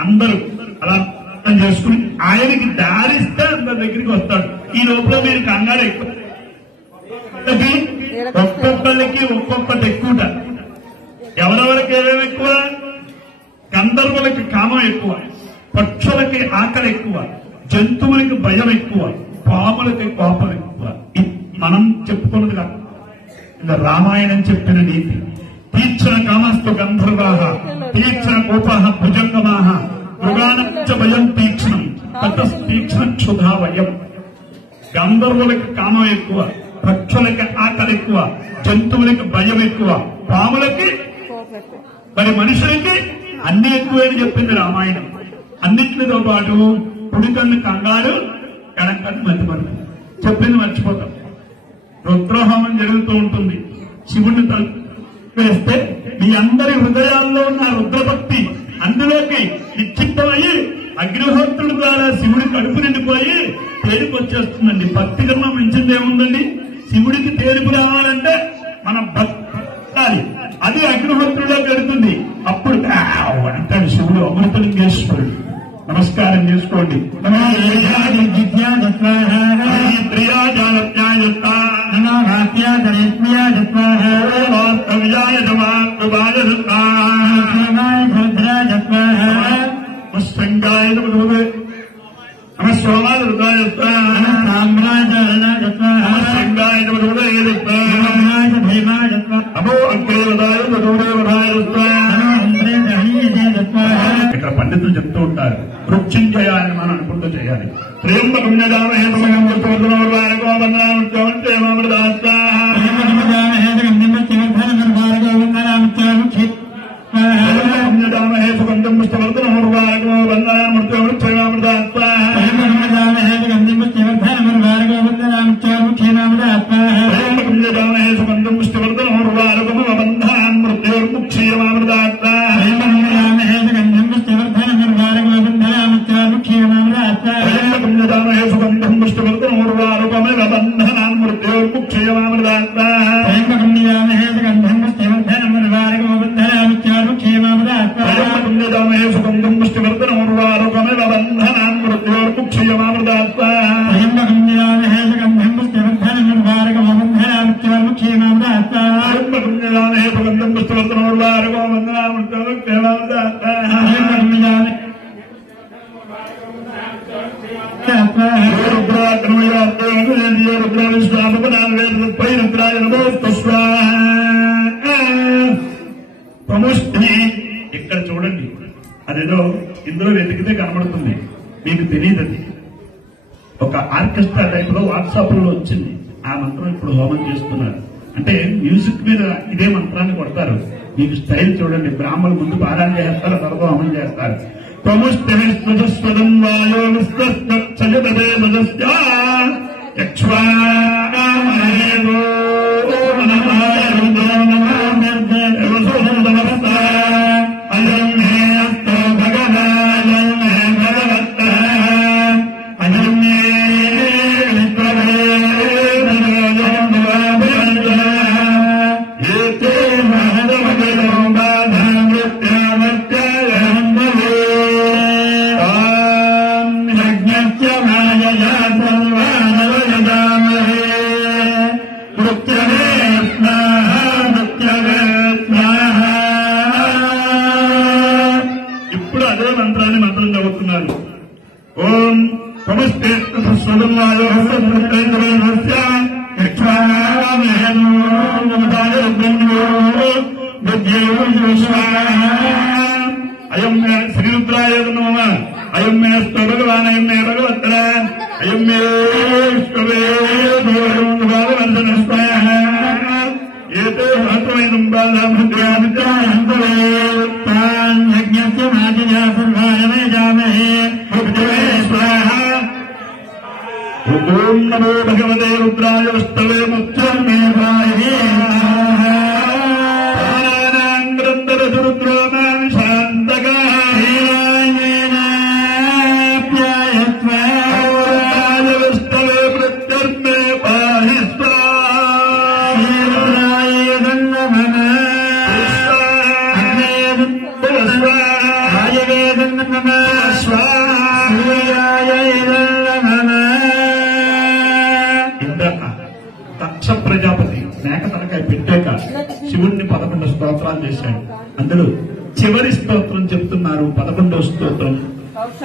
అందరూ అలా చేసుకుని ఆయనకి దారిస్తే అందరి దగ్గరికి వస్తాడు. ఈ లోపల మీరు కంగారు ఎక్కువ, ఒక్కొక్కరికి ఒక్కొక్కటి ఎక్కువ. ఎవరెవరికి ఏమేమి ఎక్కువ? గంధర్వులకి కామం ఎక్కువ, పక్షులకి ఆకలి ఎక్కువ, జంతువులకి భయం ఎక్కువ, పాములకి కోపం ఎక్కువ. మనం చెప్పుకున్నది కాదు, రామాయణం చెప్పిన నీతి. తీక్షణ కామస్తు గంధర్వాః తీక్షణ కోపః భుజంగమాః మృగాణంచ భయం తీక్షణం తతస్తీక్షణ క్షుధా భయం. గంధర్వులకి కామం ఎక్కువ, పక్షులకి ఆకలి ఎక్కువ, జంతువులకి భయం ఎక్కువ, పాములకి, మరి మనుషులకి అన్ని ఎక్కువని చెప్పింది రామాయణం. అన్నింటితో పాటు కుడికన్ను కంగారు, ఎడంకన్ను మతిమరుపు. చెప్పింది మర్చిపోతాం. రుద్రహోమం జరుగుతూ ఉంటుంది. శివుడిని వేస్తే మీ అందరి హృదయాల్లో ఉన్న రుద్రభక్తి అందులోకి నిక్షిప్తమయ్యి అగ్నిహోత్రుడి ద్వారా శివుడి కడుపు నిండిపోయి తేలిపు వచ్చేస్తుందండి. భక్తి కన్నా మించింది ఏముందండి? శివుడికి తేలిపు రావాలంటే మన భక్తి, అది అగ్నిహోత్రుడిలో పెడుతుంది. అప్పుడు అంటాడు శివుడు అమృతలింగేశ్వరుడు. నమస్కారం చేసుకోండి. శంగాయ నమ సోమాయ రుద్రాయ శంగాయ అమో అగ్రేవదాయ దూరేవదాయ. ఇక్కడ పండితులు చెప్తూ ఉంటారు, వృక్షించయ అని మనం అనుకుంటూ చేయాలి. ఇక్కడ చూడండి, అదేదో ఇందులో వెతికితే కనబడుతుంది, మీకు తెలియదు. అది ఒక ఆర్కెస్ట్రా టైప్ లో వాట్సాప్ లో వచ్చింది. ఆ మంత్రం ఇప్పుడు హోమం చేస్తున్నారు. అంటే మ్యూజిక్ మీద ఇదే మంత్రాన్ని కొడతారు. మీకు స్టైల్ చూడండి, బ్రాహ్మణులు ముందు పారాయణ చేస్తారు, తర్వాత హోమం చేస్తారు. ప్రముష్టం వాయో విస్తదే శ్రీరుద్రాయ నమః. అయం మే అస్తు భగవాన్, అయం మే భగవత్ర, అయం మే ఏతే హతమైనం ఓం నమో భగవతే రుద్రాయ వస్తవే ముత్యం మే రుద్రో దక్ష ప్రజాపతి మేక తలకాయ పెట్టాక శివుణ్ణి 11 స్తోత్రాలు చేశాడు. అందులో చివరి స్తోత్రం చెప్తున్నారు, 11వ స్తోత్రం.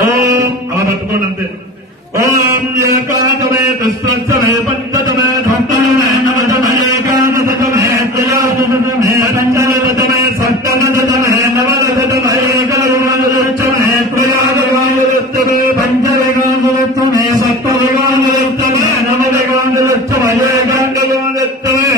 ఓం అలా పట్టుకోండి అంతే. ఓం ఏకాదమే తిస్రచ్చమే పంచదమే ధంతమే నవదమే ఏకాదశమే త్రయోదశమే పంచదశమే సప్తదశమే నవదశమే ఏకదశమే త్రయోదశమే పంచదశమే సప్తదశమే నవదశమే ఏకాదశమే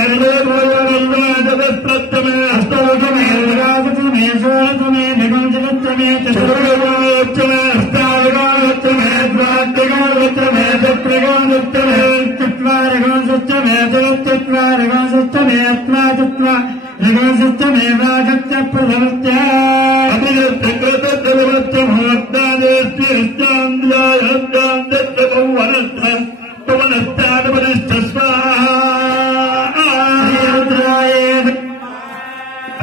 చతుస్రచ్చమే అష్టదశమే ఏకాదశమే సోదశమే నిగంధమే చతుర్దశమే అష్టాదశమే ద్వాదశమే చతుర్దశమే చత్వారగోసత్యమే చతుర్దశమే చత్వారగోసత్యమే వాగత్య ప్రధమత్య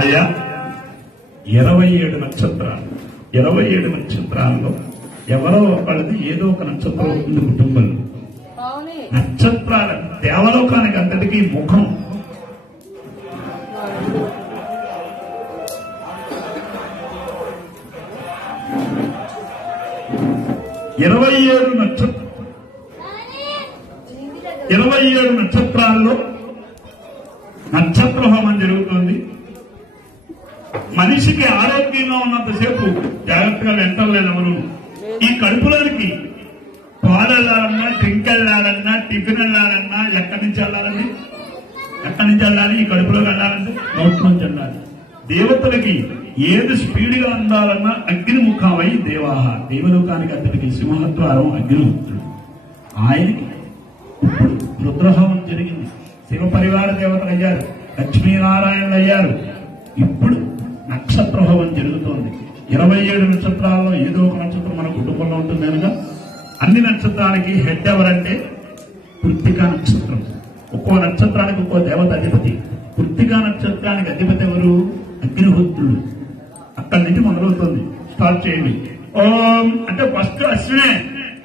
అయ్యా 27 నక్షత్రాలు. 27 నక్షత్రాల్లో ఎవరో ఒకళ్ళది ఏదో ఒక నక్షత్రం ఉంటుంది కుటుంబంలో. నక్షత్రాల దేవలోకానికి అంతటికీ ముఖం. ఇరవై 27 నక్షత్రాల్లో నక్షత్ర హోమం జరుగుతుంది. మనిషికి ఆరోగ్యంగా ఉన్నంతసేపు జాగ్రత్తగా వెంటలేదు ఎవరు. ఈ కడుపులోనికి పాలు వెళ్ళాలన్నా, డ్రింక్ వెళ్ళాలన్నా, టిఫిన్ వెళ్ళాలన్నా ఎక్కడి నుంచి వెళ్ళాలండి? ఎక్కడి నుంచి వెళ్ళాలి? ఈ కడుపులోకి వెళ్ళాలంటే నోట్ నుంచి వెళ్ళాలి. దేవతలకి ఏది స్పీడ్గా అందాలన్నా అగ్నిముఖమై దేవాహ, దేవలోకానికి అంతటికి సింహద్వారం అగ్నిముఖుడు. ఆయనకి ఇప్పుడు రుద్రహోమం జరిగింది. శివ పరివార దేవతలు అయ్యారు, లక్ష్మీనారాయణులు అయ్యారు. ఇప్పుడు నక్షత్ర హోమం జరుగుతోంది. 27 నక్షత్రాల్లో ఏదో ఒక నక్షత్రం మన కుటుంబంలో ఉంటుంది కనుక అన్ని నక్షత్రానికి హెడ్ ఎవరంటే కృత్తికా నక్షత్రం. ఒక్కో నక్షత్రానికి ఒక్కో దేవత అధిపతి. కృత్తికా నక్షత్రానికి అధిపతి ఎవరు? అగ్నిహోత్రుడు. అక్కడి నుంచి మొదలవుతుంది. స్టార్ట్ చేయండి. ఓం అంటే ఫస్ట్ అశ్వినే,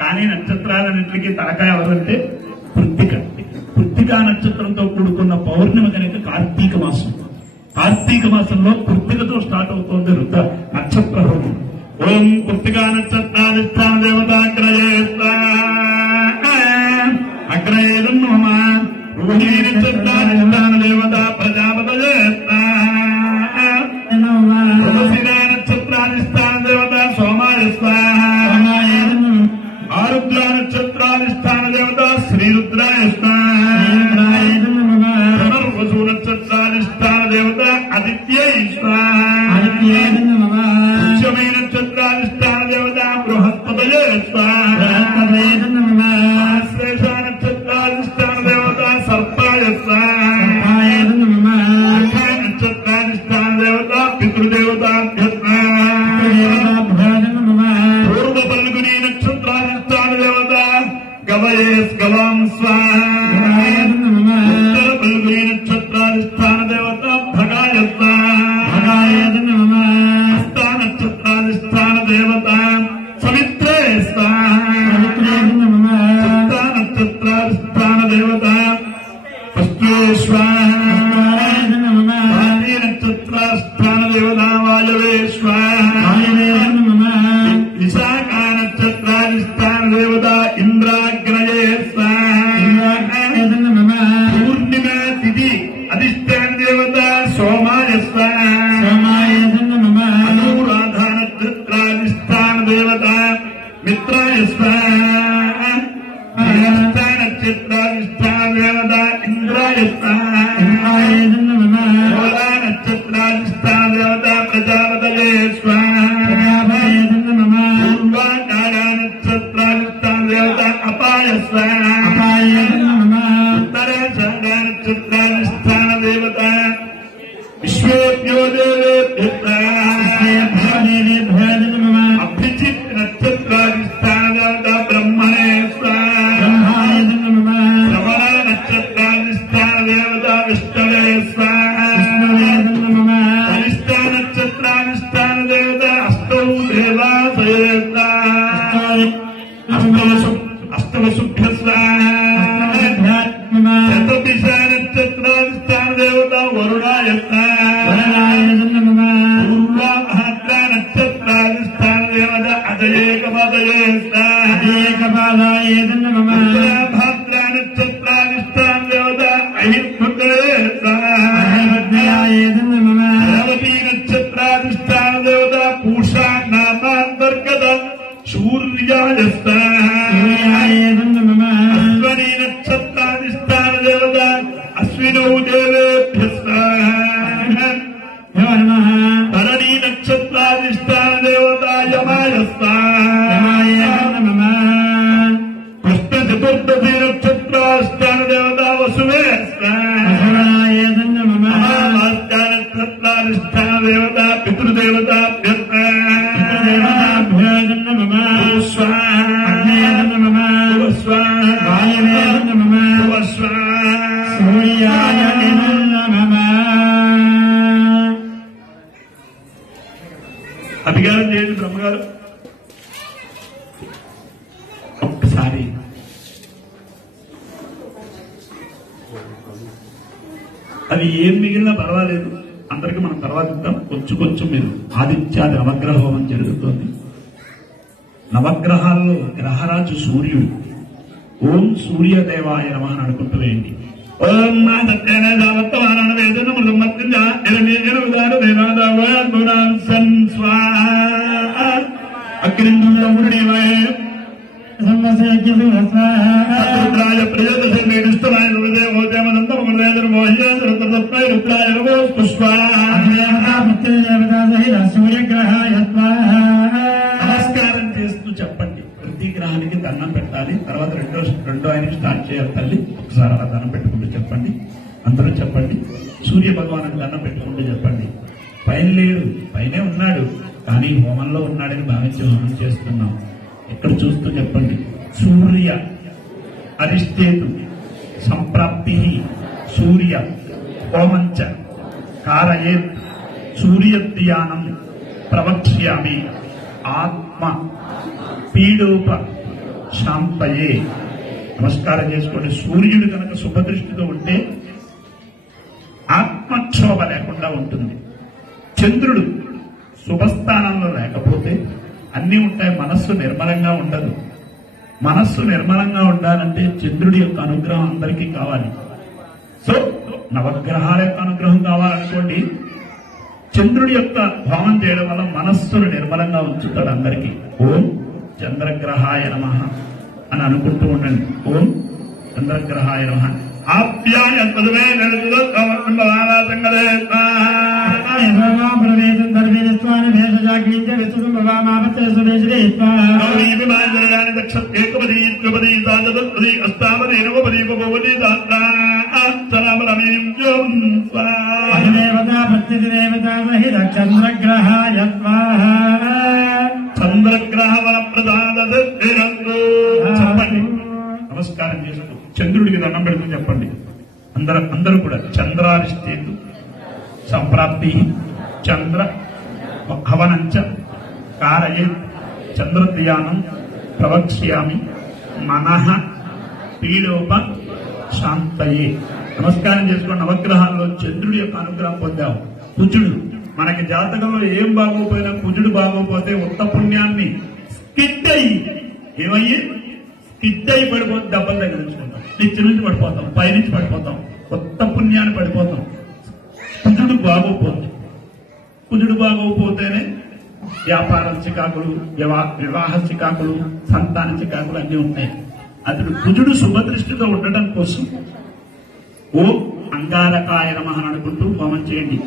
కానీ నక్షత్రాలన్నింటికి తలకాయ ఎవరంటే కృత్తిక. కృత్తికా నక్షత్రంతో కూడుకున్న పౌర్ణమి కనుక కార్తీక మాసం. కార్తీక మాసంలో కృత్తికతో స్టార్ట్ అవుతోంది రుద్ర నక్షత్ర హోమం. ఓం కృత్తికా నక్షత్రాధిష్టాన దేవతాగ్రయే అగ్రయేదు నమ. రోహిణీ నక్షత్రాధిష్టాన దేవత ప్రజాపతయే తులసిరా నక్షత్రాధిష్టాన దేవత సోమాయ ఆరుద్ర నక్షత్రాధిష్టాన దేవత శ్రీరుద్రాయ ధనుర్వసు నక్షత్రాధిష్టాన దేవత ఆదిత్యై పుష్యమీ నక్షత్రాధిష్టాన దేవత బృహస్పతయే శ్లేష నక్షత్రాధిష్టాన దేవత సర్పాయ నక్షత్రాధిష్టాన దేవత పితృదేవతాభ్య పూర్వ పల్గుని నక్షత్రాధిష్టాన దేవత గవయే గవాం ఉత్తర పల్గుని నక్షత్రాధిష్టాన దేవత భగాయ హస్త నక్షత్రాధిష్టాన దేవత సవిత్రే చిత్త నక్షత్రాధిష్టాన దేవత పశ్చేశ్వ నక్షత్రాధిష్టాన దేవత వాయవేశ్వ విశాఖ నక్షత్రాధిష్టాన దేవత ఇంద్రాగ్రయే పూర్ణిమ తిథి అధిష్టాన దేవత సోమాయ అనురాధ నక్షత్రాధిష్టాన దేవత మిత్రాయ నక్షత్రాధిష్టాన దేవత ఇంద్రాయ నక్షత్రాధిష్టాన దేవత ప్రజాపతయే నక్షత్రాధిష్టాన దేవత అపాయ నక్షత్రాధిష్టాన దేవత విశ్వేభ్యో అభిజిత్ నక్షత్రాధిష్టాన దేవత బ్రహ్మణే శ్రవణ నక్షత్రాధిష్టాన దేవత విష్ణవే కనిష్ట నక్షత్రాధిష్టాన దేవత అష్టౌ దేవాసయే అష్టవసుభ్య నక్షత్రాధిష్టాన దేవత వరుణాయ నక్షత్రాధిష్టాన దేవత అజయేకపాదయే భాద్ర నక్షత్రాధిష్టాన దేవత అహిర్భృతేవతీ నక్షత్రాధిష్టాన దేవత పూషా నామాంతర్గత సూర్యాయ అశ్వనీ నక్షత్రాధిష్టాన దేవత అశ్వినౌ దేవేభ్య భరణీ నక్షత్రాధిష్టాన దేవత యమాయ కృష్ణ చతుర్దశి నక్షత్రాధిష్టాన దేవత వసువే నక్షత్రాధిష్టాన దేవత పితృదేవత అధికారం చేయండి బ్రహ్మగారు. ఒక్కసారి అది ఏం మిగిలినా పర్వాలేదు, అందరికీ మనం తర్వాత ఇద్దాం. కొంచెం మీరు ఆదిత్యాది నవగ్రహ హోమం జరుగుతోంది. నవగ్రహాల్లో గ్రహరాజు సూర్యుడు. ఓం సూర్యదేవాయ నమః అని అనుకుంటూ వేయండి. ఓం మా సత్యేన సావత్వమానన వేదన మృదుమత్తింజ ఎరమేజన ఉదారు దేవాదావయాత్మునాం సన్ స్వాహ అగ్నిందుడేవాయ రుద్రాయ ప్రియదశే మేడుష్టమాయ రుదేవోదేవనందం గురుదేవర మోహ్యేంద్ర తత్వై రుద్రాయ నమో సూర్యగ్రహాయ నమస్కారం చేస్తూ చెప్పండి. ప్రతి గ్రహానికి దండం పెట్టాలి. తర్వాత రెండో ఆయనకి స్టార్ట్ చేయాలి. తల్లి ఒకసారి అలా దండం పెట్టుకుంటూ చెప్పండి. అందరూ చెప్పండి. సూర్య భగవానికి దండం పెట్టుకుంటూ చెప్పండి. పైన లేడు, పైనే ఉన్నాడు, కానీ హోమంలో ఉన్నాడని భావించి హోమం చేస్తున్నాం. ఇక్కడ చూస్తూ చెప్పండి. సూర్య అరిష్టేతు సంప్రాప్తి సూర్య హోమంచ కారయేత్ సూర్యధ్యానం ప్రవక్ష్యామి ఆత్మ పీడోప శాంతయే. నమస్కారం చేసుకోండి. సూర్యుడు కనుక శుభదృష్టితో ఉంటే ఆత్మక్షోభ లేకుండా ఉంటుంది. చంద్రుడు శుభస్థానంలో లేకపోతే అన్నీ ఉంటాయి, మనస్సు నిర్మలంగా ఉండదు. మనస్సు నిర్మలంగా ఉండాలంటే చంద్రుడి యొక్క అనుగ్రహం అందరికీ కావాలి. సో నవగ్రహాల యొక్క అనుగ్రహం కావాలనుకోండి. చంద్రుడి యొక్క భావం చేయడం వల్ల మనస్సును నిర్మలంగా ఉంచుతాడు అందరికీ. ఓం చంద్రగ్రహాయ నమః అని అనుకుంటూ ఉండండి. ఓం చంద్రగ్రహాయ నమః. ఆప్యాయ పదవే చంద్రగ్రహాయ చంద్రగ్రహ వరప్రసాద చెప్పండి. నమస్కారం చేస్తూ చంద్రుడికి దండం పెడుతూ చెప్పండి. అందరూ కూడా చంద్రారిష్టేతు సంప్రాప్తి చంద్ర హవనంచ కారయే చంద్రధ్యానం ప్రవక్ష్యామి మనః పీడోప శాంతయే. నమస్కారం చేసుకోండి. నవగ్రహాల్లో చంద్రుడి యొక్క అనుగ్రహం పొందాం. కుజుడు మనకి జాతకంలో ఏం బాగోపోయినా కుజుడు బాగోపోతే ఉత్త పుణ్యాన్ని స్కిడ్ అయ్యి ఏమయ్యి స్కిడ్ అయ్యి పడిపోతే దెబ్బలు తగిలించుకుంటాం. నిత్య నుంచి పడిపోతాం, పైనుంచి పడిపోతాం, కొత్త పుణ్యాన్ని పడిపోతాం. కుజుడు బాగోపోతేనే వ్యాపారం చికాకులు, వివాహ చికాకులు, సంతాన చికాకులు అన్నీ ఉంటాయి. అతడు కుజుడు శుభదృష్టితో ఉండటం కోసం ఓ అంగారకాయ నమః అని అనుకుంటూ హోమం చేయండి.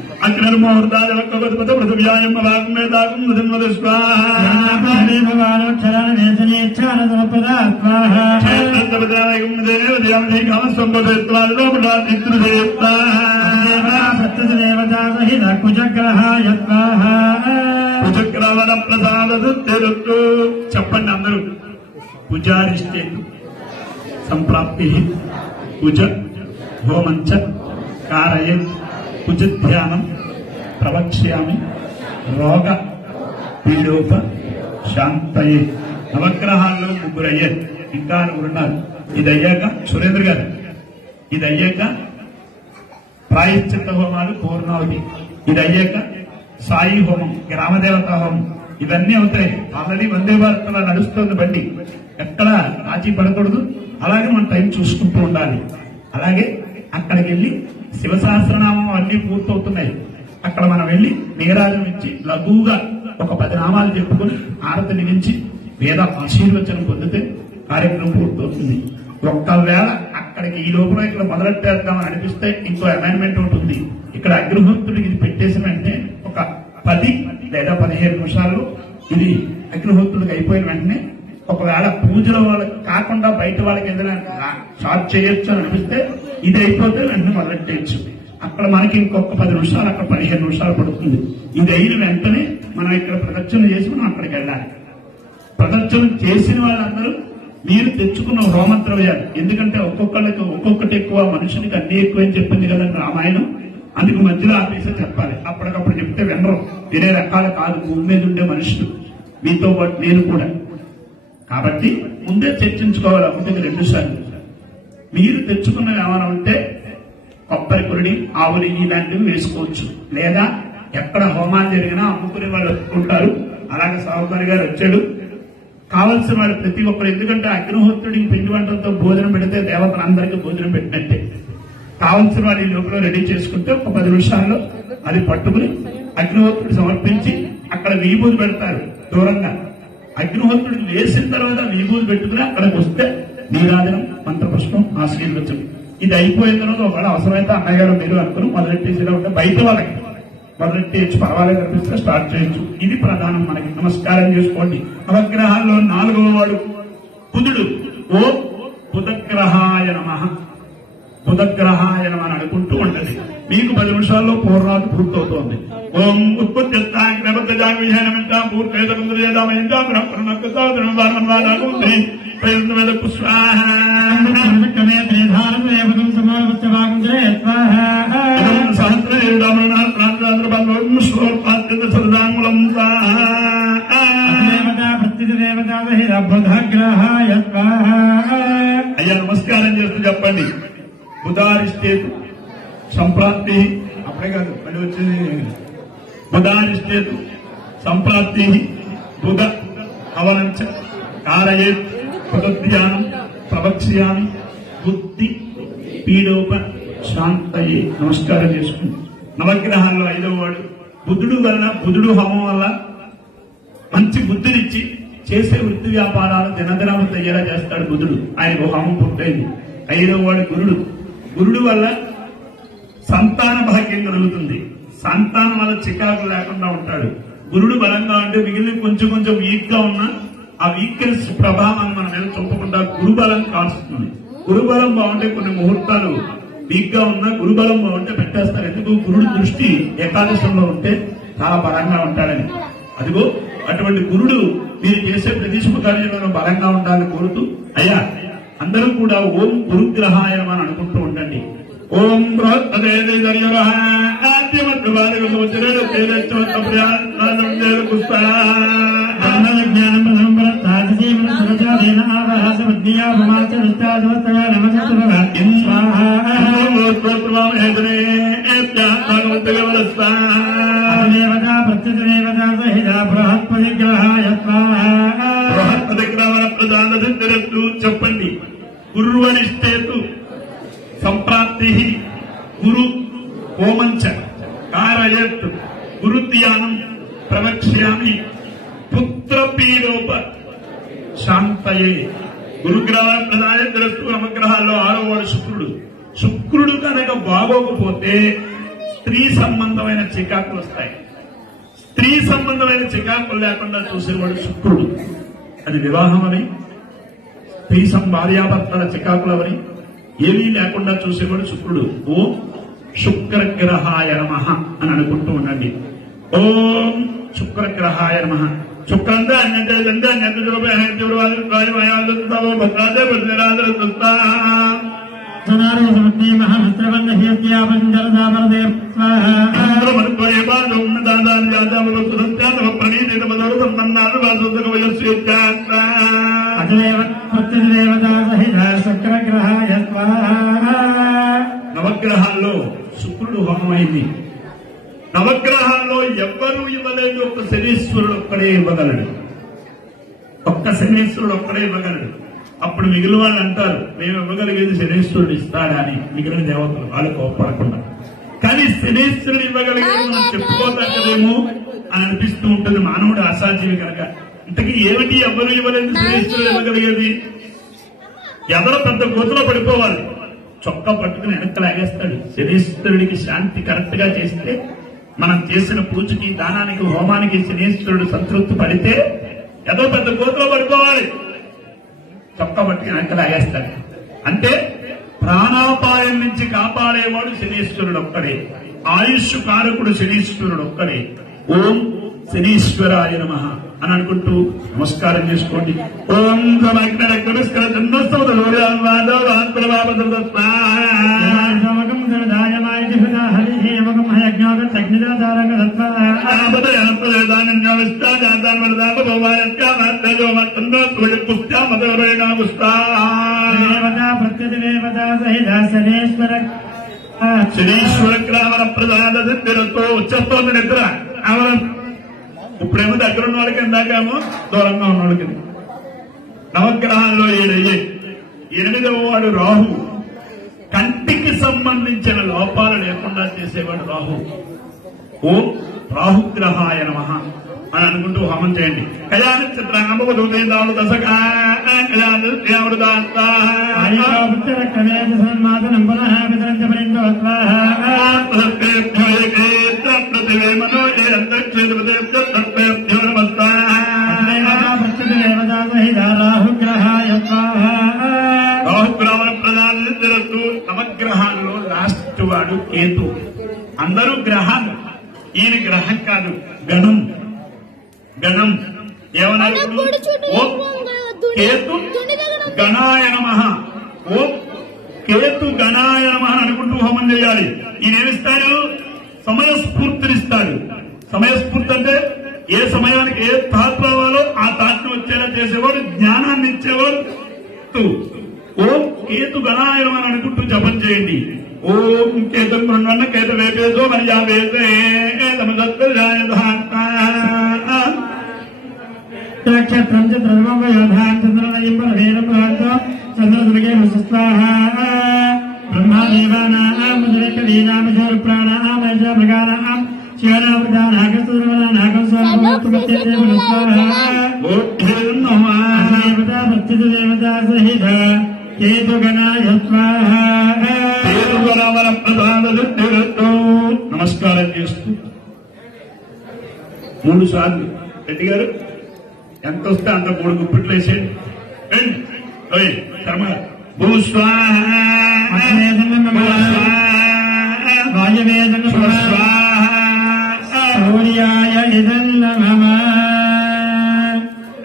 కుజగ్రహణ ప్రసాద చెప్పండి అందరూ. కుజారిష్టే సంప్రాప్తి కుజ హోమంచ కారయే కుజధ్యానం ప్రవక్ష్యామి రోగ పీడోప శాంతయే. నవగ్రహాల్లో ముగ్గురు అయ్యారు, ఇంకా ఉన్నారు. ఇది అయ్యాక సురేంద్ర గారు ఇది అయ్యాక ప్రాయశ్చిత్త హోమాలు, పూర్ణావతి. ఇది అయ్యాక సాయి హోమం, గ్రామదేవత హోమం, ఇవన్నీ అవుతాయి. ఆల్రెడీ వందే భారత్ లో నడుస్తుంది బండి, ఎక్కడ రాజీ పడకూడదు. అలాగే మన టైం చూసుకుంటూ ఉండాలి. అలాగే అక్కడికి వెళ్లి శివ సహస్రనామం అన్ని పూర్తవుతున్నాయి. అక్కడ మనం వెళ్లి నీరాజం ఇచ్చి లఘువుగా ఒక 10 నామాలు చెప్పుకుని ఆరతిని నుంచి వేద ఆశీర్వచనం పొందితే కార్యక్రమం పూర్తవుతుంది. ఒక్కవేళ అక్కడికి ఈ లోపల ఇక్కడ మొదలెట్టేద్దామని అనిపిస్తే ఇంకో అమైన్మెంట్ ఉంటుంది. ఇక్కడ అగ్నిహోత్రుడికి ఇది పెట్టేసిన వెంటనే ఒక 10 లేదా 15 నిమిషాలు ఇది అగ్నిహోత్రుడికి అయిపోయిన వెంటనే ఒకవేళ పూజల వాళ్ళకి కాకుండా బయట వాళ్ళకి ఏదైనా షార్ట్ చేయొచ్చు అని అనిపిస్తే ఇది అయిపోతే వెంటనే మొదలెట్టేయచ్చు. అక్కడ మనకి ఇంకొక 10 నిమిషాలు, అక్కడ 15 నిమిషాలు పడుతుంది. ఇది అయిన వెంటనే మనం ఇక్కడ ప్రదక్షిణ చేసి మనం అక్కడికి వెళ్ళాలి. ప్రదక్షిణ చేసిన వాళ్ళందరూ మీరు తెచ్చుకున్న హోమద్రవ్యాలు, ఎందుకంటే ఒక్కొక్కళ్ళకి ఒక్కొక్కటి ఎక్కువ, మనుషునికి అన్ని ఎక్కువ అని చెప్పింది కదండి రామాయణం. అందుకు మధ్యలో ఆఫీసర్ చెప్పాలి. అప్పటికప్పుడు చెప్తే వినరు, వేరే రకాలు కాదు, భూమి మీద ఉండే మనుషులు, మీతో పాటు నేను కూడా. కాబట్టి ముందే చర్చించుకోవాలి. అప్పటికి 2 సార్లు మీరు తెచ్చుకున్నవి ఏమైనా ఉంటే కొబ్బరి కురిడి, ఆవులు ఇలాంటివి వేసుకోవచ్చు. లేదా ఎక్కడ హోమాలు జరిగినా అమ్ముకునే వాళ్ళు ఉంటారు. అలాగే సాహుకారి గారు వచ్చాడు. కావలసిన వాళ్ళు ప్రతి ఒక్కరు, ఎందుకంటే అగ్నిహోత్రుడికి పిండి వంటలతో భోజనం పెడితే దేవతలందరికీ భోజనం పెట్టినట్టే. కావలసిన వాళ్ళు ఈ లోపల రెడీ చేసుకుంటే ఒక 10 నిమిషాల్లో అది పట్టుకుని అగ్నిహోత్రుడు సమర్పించి అక్కడ విభూతి పెడతారు దూరంగా. అగ్నిహోత్రుడికి వేసిన తర్వాత విభూతి పెట్టుకుని అక్కడికి వస్తే నీరాజనం, మంత్రపుష్పం, ఆశీర్వచనం. ఇది అయిపోయిన తర్వాత ఒకవేళ అవసరమైతే అన్నగారు మీరు అనుకుని మొదలెట్టేసేలా ఉంటే బయట వాళ్ళకి మొదలెట్టేయచ్చు, పర్వాలేదు అనిపిస్తే స్టార్ట్ చేయొచ్చు. ఇది ప్రధానం. మనకి నమస్కారం చేసుకోండి. నవగ్రహాల్లో 4వ వాడు బుధుడు. ఓ బుధగ్రహాయ నమః, బుధగ్రహాయ నమః అని అనుకుంటూ ఉంటది. మీకు 10 నిమిషాల్లో పూర్ణావతి పూర్తవుతోంది. ఓం ఉత్పత్తిస్తాంగజామిషానమింటాం పూర్తేదముంద్రయేదామయింటాం బ్రహ్మణక్కసాదనవానవానాగుంది ప్రయత్నవేద పుష్పాహ అయ్యా నమస్కారం చేస్తూ చెప్పండి. బుధారిష్టేతు సంప్రాప్తి, అప్పుడే కాదు మళ్ళీ వచ్చేది. బుధారిష్టేతు సంప్రాప్తి బుధ అవలంచ కారయేత్ పదధ్యానం ప్రవక్ష్యామి బుద్ధి పీడోప శాంతయే. నమస్కారం చేసుకుంది. నవగ్రహాల్లో 5వ వాడు బుధుడు వల్ల, బుధుడు హోమం వల్ల మంచి బుద్ధినిచ్చి చేసే వృత్తి వ్యాపారాలు దినదినములు అయ్యేలా చేస్తాడు బుధుడు. ఆయనకు హోమం పూర్తయింది. 5వ వాడు గురుడు. గురుడు వల్ల సంతాన భాగ్యం కలుగుతుంది. సంతానం వల్ల చికాకు లేకుండా ఉంటాడు. గురుడు బలంగా ఉంటే మిగిలిన కొంచెం కొంచెం వీక్ గా ఉన్నా ఆ వీక్నెస్ ప్రభావాన్ని మన మీద చూపకుండా గురుబలం కాస్తుంది. గురుబలం బాగుంటే కొన్ని ముహూర్తాలు వీక్ గా ఉన్నా గురుబలం బాగుంటే పెట్టేస్తారు. ఎందుకు? గురుడు దృష్టి ఏకాదశంలో ఉంటే చాలా బలంగా ఉంటాడని. అదిగో అటువంటి గురుడు మీరు చేసే ప్రతి శుభ కార్యంలో బలంగా ఉండాలని కోరుతూ, అయ్యా అందరూ కూడా ఓం గురుగ్రహాయ అని అనుకుంటూ ఉండండి. ఓం చెప్పండి. గురువనిష్టేతు సంప్రాప్తి గురు హోమంచ కారయత్ గురుధ్యానం ప్రవక్ష్యామి పుత్రపీడోప శాంతయే. గురుగ్రహ ప్రధాన తెలుస్తూ నవగ్రహాల్లో 6వ వాడు శుక్రుడు. శుక్రుడు కనుక బాగోకపోతే స్త్రీ సంబంధమైన చికాకులు వస్తాయి. స్త్రీ సంబంధమైన చికాకులు లేకుండా చూసేవాడు శుక్రుడు. అది వివాహం అని, స్త్రీ భార్యాభర్తల చికాకులవని ఏమీ లేకుండా చూసేవాడు శుక్రుడు. ఓం శుక్రగ్రహాయ నమః అని అనుకుంటూ ఉండండి. ఓం శుక్రగ్రహాయ నమః. శుక్రంతా అన్యంత శుక్రగ్రహాయ నవగ్రహాల్లో శుక్రుడు హోమమైంది. నవగ్రహాల్లో ఎవ్వరూ ఇవ్వలేదు, ఒక్క శనీశ్వరుడు ఒక్కడే ఇవ్వగలడు. ఒక్క శనీశ్వరుడు ఒక్కడే ఇవ్వగలడు. అప్పుడు మిగిలిన వాళ్ళు అంటారు, మేము ఇవ్వగలిగేది శనీశ్వరుడు ఇస్తాడా అని. మిగిలిన దేవతలు వాళ్ళు కోపడకుండా, కానీ శనీశ్వరుడు ఇవ్వగలిగేది మనం చెప్పుకోదగ్గదేమో అని అనిపిస్తూ ఉంటుంది. మానవుడు అసాధ్యం కనుక. ఇంతకీ ఏమిటి ఎవ్వరూ ఇవ్వలేదు శనీశ్వరుడు ఇవ్వగలిగేది? ఎవరో పెద్ద గోతులో పడిపోవాలి, చొక్కా పట్టుకుని వెనక్కి లాగేస్తాడు. శనీశ్వరుడికి శాంతి కరెక్ట్ గా చేస్తే, మనం చేసిన పూజకి, దానానికి, హోమానికి శనీశ్వరుడు సంతృప్తి పడితే ఏదో పెద్ద గోతులో పడిపోవాలి, చొక్కా పట్టుకుని వెనక్కి లాగేస్తాడు. అంటే ప్రాణాపాయం నుంచి కాపాడేవాడు శనీశ్వరుడు ఒక్కడే. ఆయుష్ కారకుడు శనీశ్వరుడు ఒక్కడే. ఓం శనీశ్వరాయ నమః అని అనుకుంటూ నమస్కారం చేసుకోండి. ఓం శనీశ్వర గ్రామణ ప్రధాన సిద్ధితో వచ్చేస్తోంది నిద్ర. ఇప్పుడేమో దగ్గర ఉన్న వాళ్ళకి, ఇందాకేమో దూరంగా ఉన్న వాళ్ళకి. నవగ్రహాల్లో 7 అయ్యాయి. 8వ వాడు రాహు. కంటికి సంబంధించిన లోపాలు లేకుండా చేసేవాడు రాహు. ఓం రాహుగ్రహాయ నమః అని అనుకుంటూ హోమం చేయండి. కయానక్షత్రామృతేందాలు రాహుగ్రహణ ప్రధాన. నవగ్రహాల్లో లాస్ట్ వాడు కేతు. అందరూ గ్రహాలు, ఈయన గ్రహం కాదు, గణం. గణం ఏమన్నారు? ఓ కేతు గణాయ నమః. ఓ కేతు గణాయ నమః అనుకుంటూ హోమం చేయాలి. ఈయన ఏమిస్తాడు? సమయస్ఫూర్తినిస్తాడు. సమయస్ఫూర్తి అంటే ఏ సమయానికి ఏ థాట్ రావాలో ఆ థాట్ వచ్చేలా చేసేవాడు, జ్ఞానాన్ని ఇచ్చేవాడు. ఓం కేతు గణాయ నమః అనుకుంటూ జపం చేయండి. ఓం కేతం బ్రహ్మణ కేత వేపేదో మర్యా వేదే నక్షత్రం బ్రహ్మాదేవానాం కవీనాం ప్రాణాం మృగానాం శివనామృతానాగం దేవతా సహిత కేతుగణాయ నమస్కారం చేస్తూ 3 సార్లు రెడ్డి గారు ఎంత వస్తే అంత 3 గుప్పిట్లు వేసేయండి. కర్మ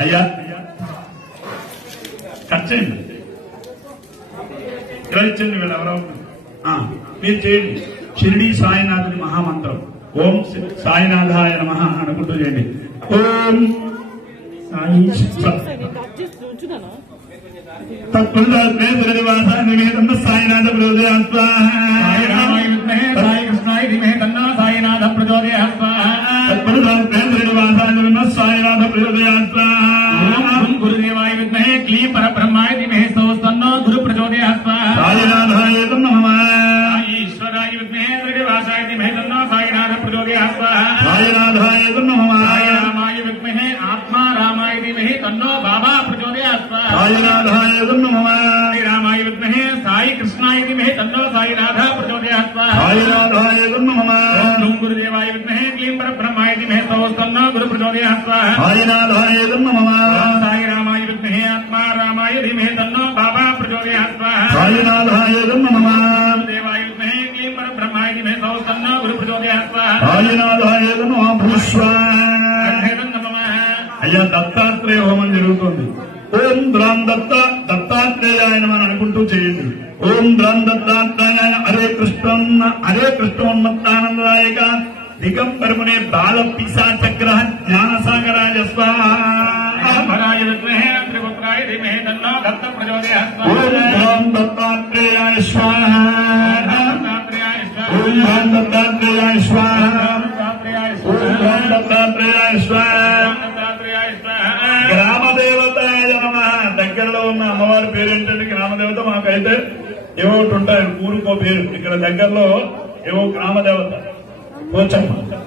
అయ్యా ఖర్చండి. ఇలా ఇచ్చండి. వీళ్ళు ఎవరో మీరు చేయండి. షిరిడి సాయినాథుని మహామంత్రం ఓం సాయినాథాయ నమః అనుకుంటూ చేయండి. ఓం తత్పురుషాత్మేశ్వరనివాసాన్నివేదన్న సాయినాథ ప్రచోదయాత్ సాయి కృష్ణాయ ధీమహి తన్నో సాయినాథ ప్రచోదయాత్. తత్పురుషాత్మేశ్వరనివాసాన్నివేదన్న సాయినాథ ప్రచోదయాత్. గురుదేవాయ విద్మహే క్లీం పరబ్రహ్మాయ ధీమహి తన్నో గురు ప్రచోదయాత్. సాయినాథాయ నమః. ఈశ్వరాయ విద్మహే శ్రీనివాసాయ ధీమహి తన్నో సాయినాథ ప్రచోదయాత్. సాయినాథాయ నమః. రామాయ విద్మహే ఆత్మారామాయ ధీమహి తన్నో బాబా ప్రచోదయాత్. సాయినాథాయ నమః. రామాయ విద్మహే సాయి కృష్ణాయ ధీమహి తన్నో సాయినాథ ప్రచోదయాత్. సాయినాథాయ నమః. గురుదేవాయ విద్మహే క్లీం పరబ్రహ్మాయ ధీమహి తన్నో గురు ప్రచోదయాత్. సాయినాథాయ నమః. సాయి రామాయ విద్మహే ఆత్మారామాయ ధీమహి తన్నో బాబా ప్రచోదయాత్. సాయినాథాయ నమః. దేవాయ విద్మహే క్లీం పరబ్రహ్మాయ ధీమహి తన్నో గురు ప్రచోదయాత్. సాయినాథాయ నమః. భూష్వా. అయ్యా దత్తాత్రేయ హోమం జరుగుతుంది. ఓం ద్రాం దత్తాత్రేయాయ నమః అనుకుంటూ చేయండి. ఓం ద్రాం దత్తాత్రేయాయ హరే కృష్ణోన్మత్తానందదాయక దిగంబరమునే బాల పిశాచగ్రహ జ్ఞానసాగరాయ స్వాహా. త్రిపుత్రాయ ధీమహి తన్నో దత్త ప్రచోదయాత్. ఓం ద్రాం దత్తాత్రేయాయ స్వాహా. పేరు. ఇక్కడ దగ్గరలో ఏవో గ్రామదేవత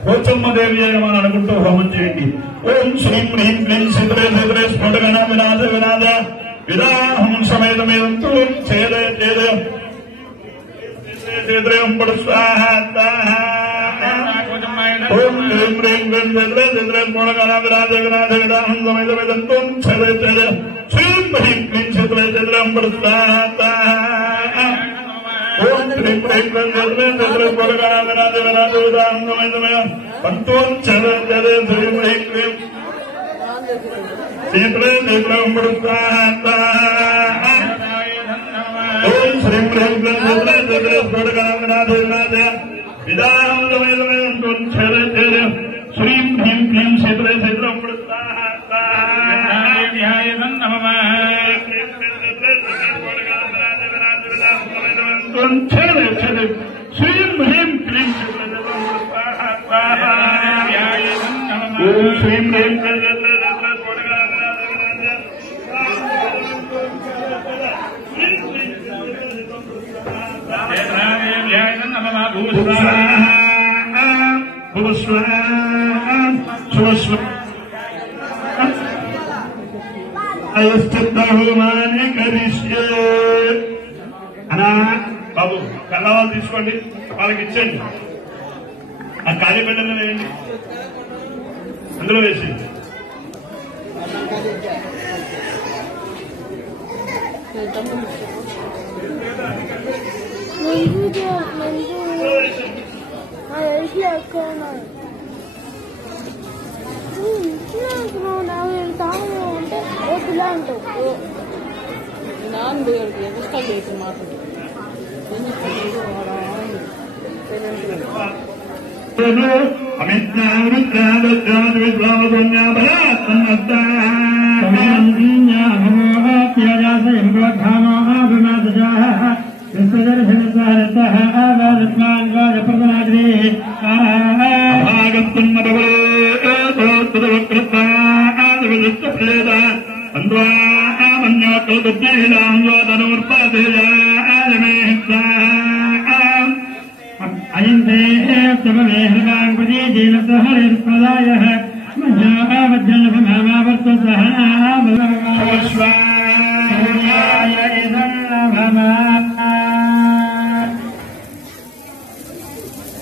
పోచమ్మ దేవి అని అనుకుంటూ హోమం చేయండి. ఓం శ్రీం హ్రీం క్లీం సిద్రే సిద్రే స్ఫుటగణ వినాద వినాద విదాహం సమేతమేదంతో చేదే చేదే చేద్రయం పడు స్వాహ ఓం హ్రీం హ్రీం క్లీం సిద్రే సిద్రే స్ఫుటగణ వినాద వినాద విదాహం సమేతమేదంతో చేదే చేదే శ్రీం హ్రీం క్లీం సిద్రే సిద్రయం పడు స్వాహ ఓం హ్రీం హ్రీం క్లీం సిద్రే సిద్రే స్ఫుటగణ వినాద వినాద విదాహం సమేతమేదంతో చేదే చేదే శ్రీం హ్రీం క్లీం సిద్రే సిద్రయం పడు స్వాహ ఓం శ్రీం హ్రీం క్లీం సిద్రే సిద్రే స్ఫుటగణ వినాద వినాద విదాహం సమేతమేదంతో చేదే చేదే శ్రీం హ్రీం క్లీం సిద్రే సిద్రయం పడు స్వాహ శ్రీం హ్రీం క్లీం ఓం శ్రీం హ్రీం అయస్తహోమాని కరిష్యే అనా బాబు కళ్ళవాళ్ళు తీసుకోండి, వాళ్ళకి ఇచ్చేయండి. ఆ ఖాళీ బిడ్డలు వేయండి, అందులో వేసి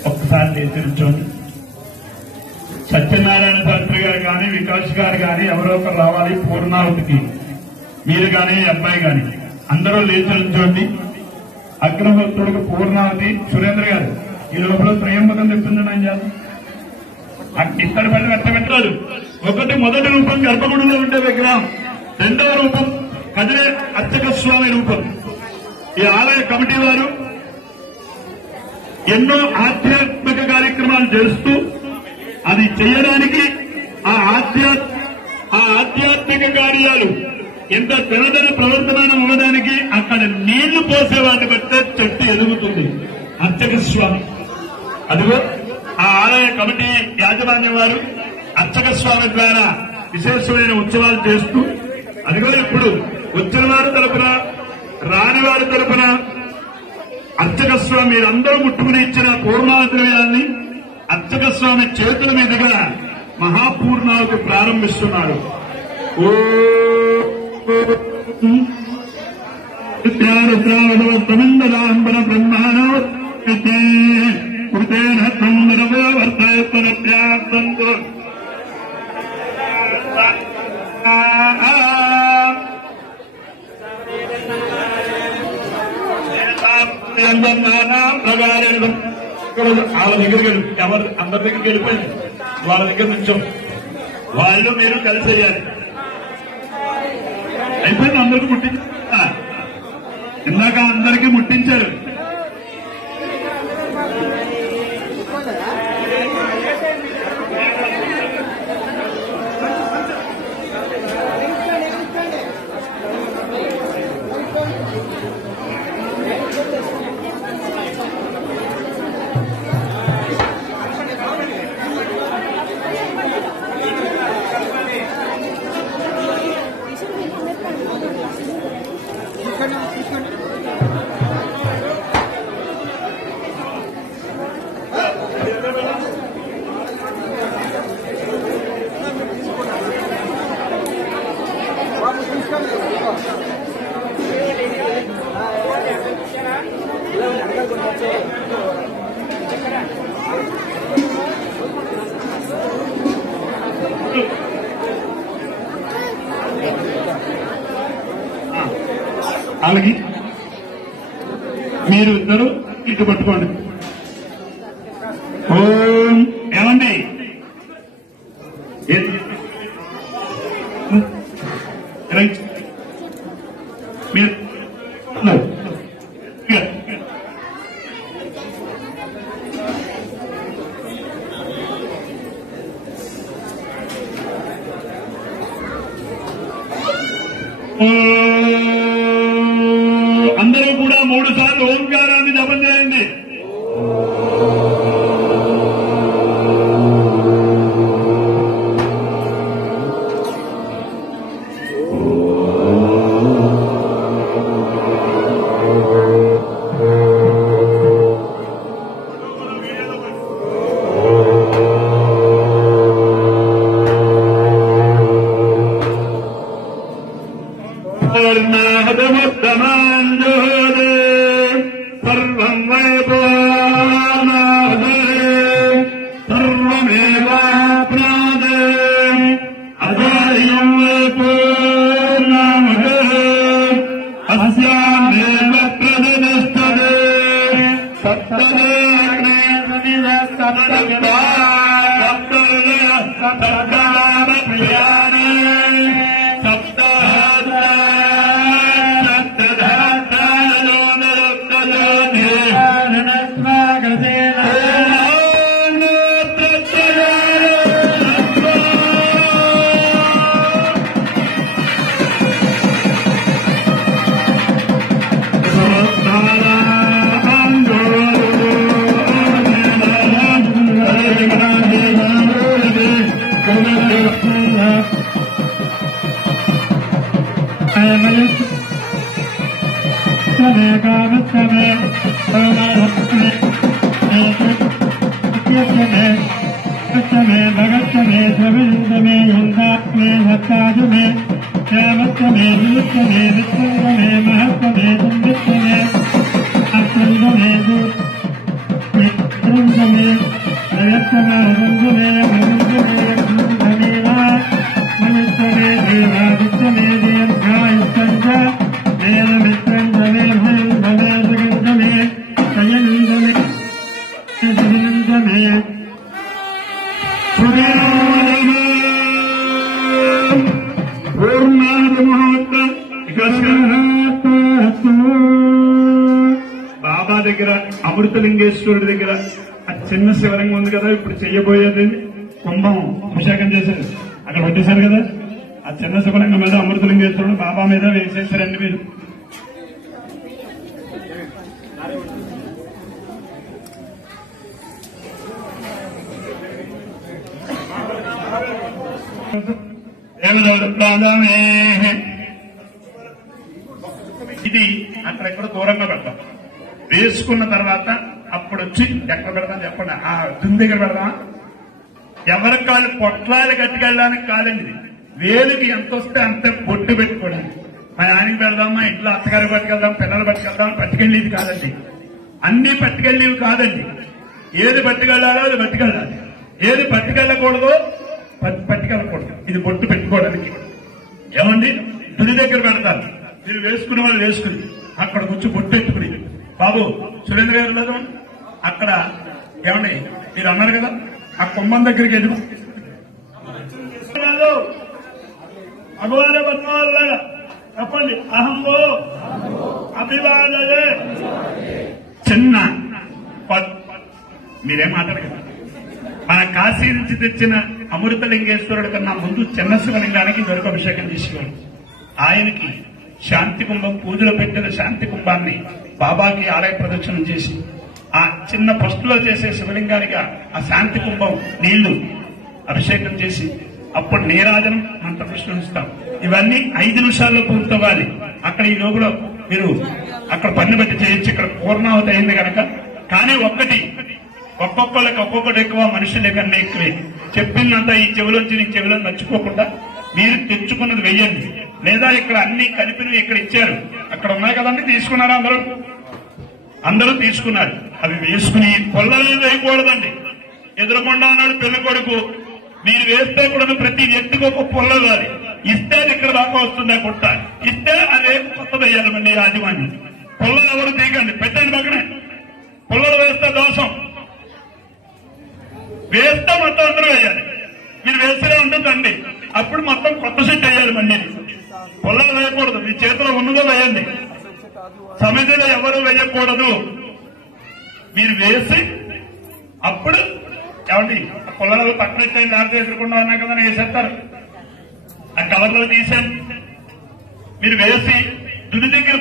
ఒక్కసారి లేచిరుచోండి. సత్యనారాయణ శాస్త్రి గారు కానీ వికాస్ గారు కానీ ఎవరో ఒకరు రావాలి పూర్ణావతికి. మీరు కానీ అబ్బాయి కానీ అందరూ లేచిరుచోండి. అగ్రహోత్రుడికి పూర్ణావతి సురేంద్ర గారు ఈ లోపల త్రయంబకం తెస్తుందని ఆయన చేయాలి. ఇత్తడి పని పెట్టారు. మొదటి రూపం గర్భగుడిలో ఉండే విగ్రహం, రెండవ రూపం కదిలే అర్చక స్వామి రూపం. ఈ ఆలయ కమిటీ వారు ఎన్నో ఆధ్యాత్మిక కార్యక్రమాలు చేస్తూ అది చేయడానికి ఆ ఆధ్యాత్మిక కార్యాలు ఎంత దినదిన ప్రవర్తన ఉండడానికి అక్కడ నీళ్లు పోసేవాడిని బట్టే చెట్టు ఎదుగుతుంది అర్చక స్వామి. అదిగో ఆ ఆలయ కమిటీ యాజమాన్యం వారు అర్చక స్వామి ద్వారా విశేషమైన ఉత్సవాలు చేస్తూ, అదిగో ఇప్పుడు వచ్చిన వారి తరపున రాని వారి తరపున అర్చక స్వామి మీరందరూ ముట్టుకుని ఇచ్చిన పూర్ణాద్రవ్యాన్ని అర్చక స్వామి చేతుల మీదుగా మహాపూర్ణాలకు ప్రారంభిస్తున్నారు. ఓమింద్రావతమండలాంబర బ్రహ్మాణో కృతేన తందరవో వర్తయత్నప్యాప్తంతో వాళ్ళ దగ్గరికి ఎవరు అందరి దగ్గరికి వెళ్ళిపోయింది. వాళ్ళ దగ్గర నుంచో వాళ్ళు మీరు కలిసి అయ్యాలి. అయిపోయింది. అందరికీ ముట్టించారు. ఇందాక అందరికీ ముట్టించారు. నాలుగు మీరు ఇద్దరు ఇటు పట్టుకోండి. ఓం ఏమండి మీరు అందరూ కూడా 3 సార్లు ఓంకారాన్ని జపం చేయండి. సర్వం సర్వమేవాప్నాదే అదాయం పూర్ణమదే అస్యామేవ ప్రతిష్టతే సప్తదే బాబా దగ్గర అమృతలింగేశ్వరుడి దగ్గర ఆ చిన్న శివలింగం ఉంది కదా, ఇప్పుడు చెయ్యబోయేది కుంభం అభిషేకం చేశారు, అక్కడ పెట్టేశారు కదా. ఆ చిన్న శివలింగం మీద అమృతలింగేశ్వరుడు బాబా మీద వేసేసారండి మీరు. ఇది అక్కడెక్కడ దూరంగా పెడతాం. వేసుకున్న తర్వాత అప్పుడు వచ్చి ఎక్కడ పెడతాం చెప్పండి. ఆ దుని దగ్గర పెడదామా? ఎవరి కాళ్ళు పొట్లాలు కట్టుకెళ్ళడానికి కాదండి. వేలుకి ఎంత వస్తే అంత బొట్టు పెట్టుకోవడానికి. మా ఆయనకి పెడదాం, మా ఇంట్లో అత్తగారికి పట్టుకెళ్దాం, పిల్లలు పట్టుకెళ్దాం, పట్టుకెళ్ళేది కాదండి. అన్ని పట్టుకెళ్ళేవి కాదండి. ఏది పట్టుకెళ్లాలో అది పట్టుకెళ్ళాలి, ఏది పట్టుకెళ్ళకూడదో పట్టుకెళ్ళకూడదు. ఇది బొట్టు పెట్టుకోవడానికి. ఏమండి తుది దగ్గర పెడతారు. మీరు వేసుకునే వాళ్ళు వేసుకుని అక్కడ కూర్చో బొట్టు పెట్టుకుని, బాబు సురేంద్ర గారు లేదు అక్కడ ఏమండి మీరు అన్నారు కదా, ఆ కుంభం దగ్గరికి వెళ్ళి భగవాన్ పద్మావతిలాగా చెప్పండి, అహంబో అభివాదలే. చిన్న మీరేం మాట్లాడగలరు. మన కాశీ నుంచి తెచ్చిన అమృతలింగేశ్వరుడు కన్నా ముందు చిన్న శివలింగానికి దొరక అభిషేకం చేసేవాడు. ఆయనకి శాంతి కుంభం పూజలో పెట్టిన శాంతి కుంభాన్ని బాబాకి ఆలయ ప్రదక్షిణం చేసి ఆ చిన్న పస్తులో చేసే శివలింగానికి ఆ శాంతి కుంభం నీళ్లు అభిషేకం చేసి అప్పుడు నీరాజనం మంత్రపుష్పమిస్తాం. ఇవన్నీ 5 నిమిషాల్లో పూర్తవ్వాలి. అక్కడ ఈ లోపల మీరు అక్కడ పన్ను బట్టి చేయొచ్చు. ఇక్కడ పూర్ణావతి అయింది కనుక. కానీ ఒక్కొక్కరికి ఒక్కొక్కటి ఎక్కువ, మనుషుల కన్నా ఎక్కువే. చెప్పిందంతా ఈ చెవులోంచి నీ చెవిలో మర్చిపోకుండా మీరు తెచ్చుకున్నది వెయ్యండి. లేదా ఇక్కడ అన్ని కలిపినవి ఇక్కడ ఇచ్చారు, అక్కడ ఉన్నాయి కదండి, తీసుకున్నారా? అందరూ తీసుకున్నారు. అవి వేసుకుని పొల్లలు వేయకూడదండి. ఎదురుకొండ అన్నాడు పెళ్లి కొడుకు, మీరు వేస్తే కూడా ప్రతి వ్యక్తికి ఒక పొల్ల ఇవ్వాలి. ఇస్తే అది ఇక్కడ దాకా వస్తుంది గుట్ట. ఇస్తే అదే కొత్తది వేయాలండి యాజమాన్యం. పుల్లలు ఎవరు తీయకండి, పెట్టండి పక్కనే. పుల్లలు వేస్తే దోషం, వేస్తే మొత్తం అందరూ వేయాలి. మీరు వేస్తూనే ఉంటుందండి, అప్పుడు మొత్తం కొత్త సెట్ వేయాలి. మళ్ళీ పుల్లలు వేయకూడదు, మీ చేతిలో ఉన్నదో వేయండి. సమితిలో ఎవరు వేయకూడదు. మీరు వేసి అప్పుడు ఏమండి పుల్లలు పక్కన లేకపోతే ఎదుర్కొండా ఉన్నా కదా వేసేస్తారు. ఆ కవర్లో తీసేయండి. మీరు వేసి దుని దగ్గర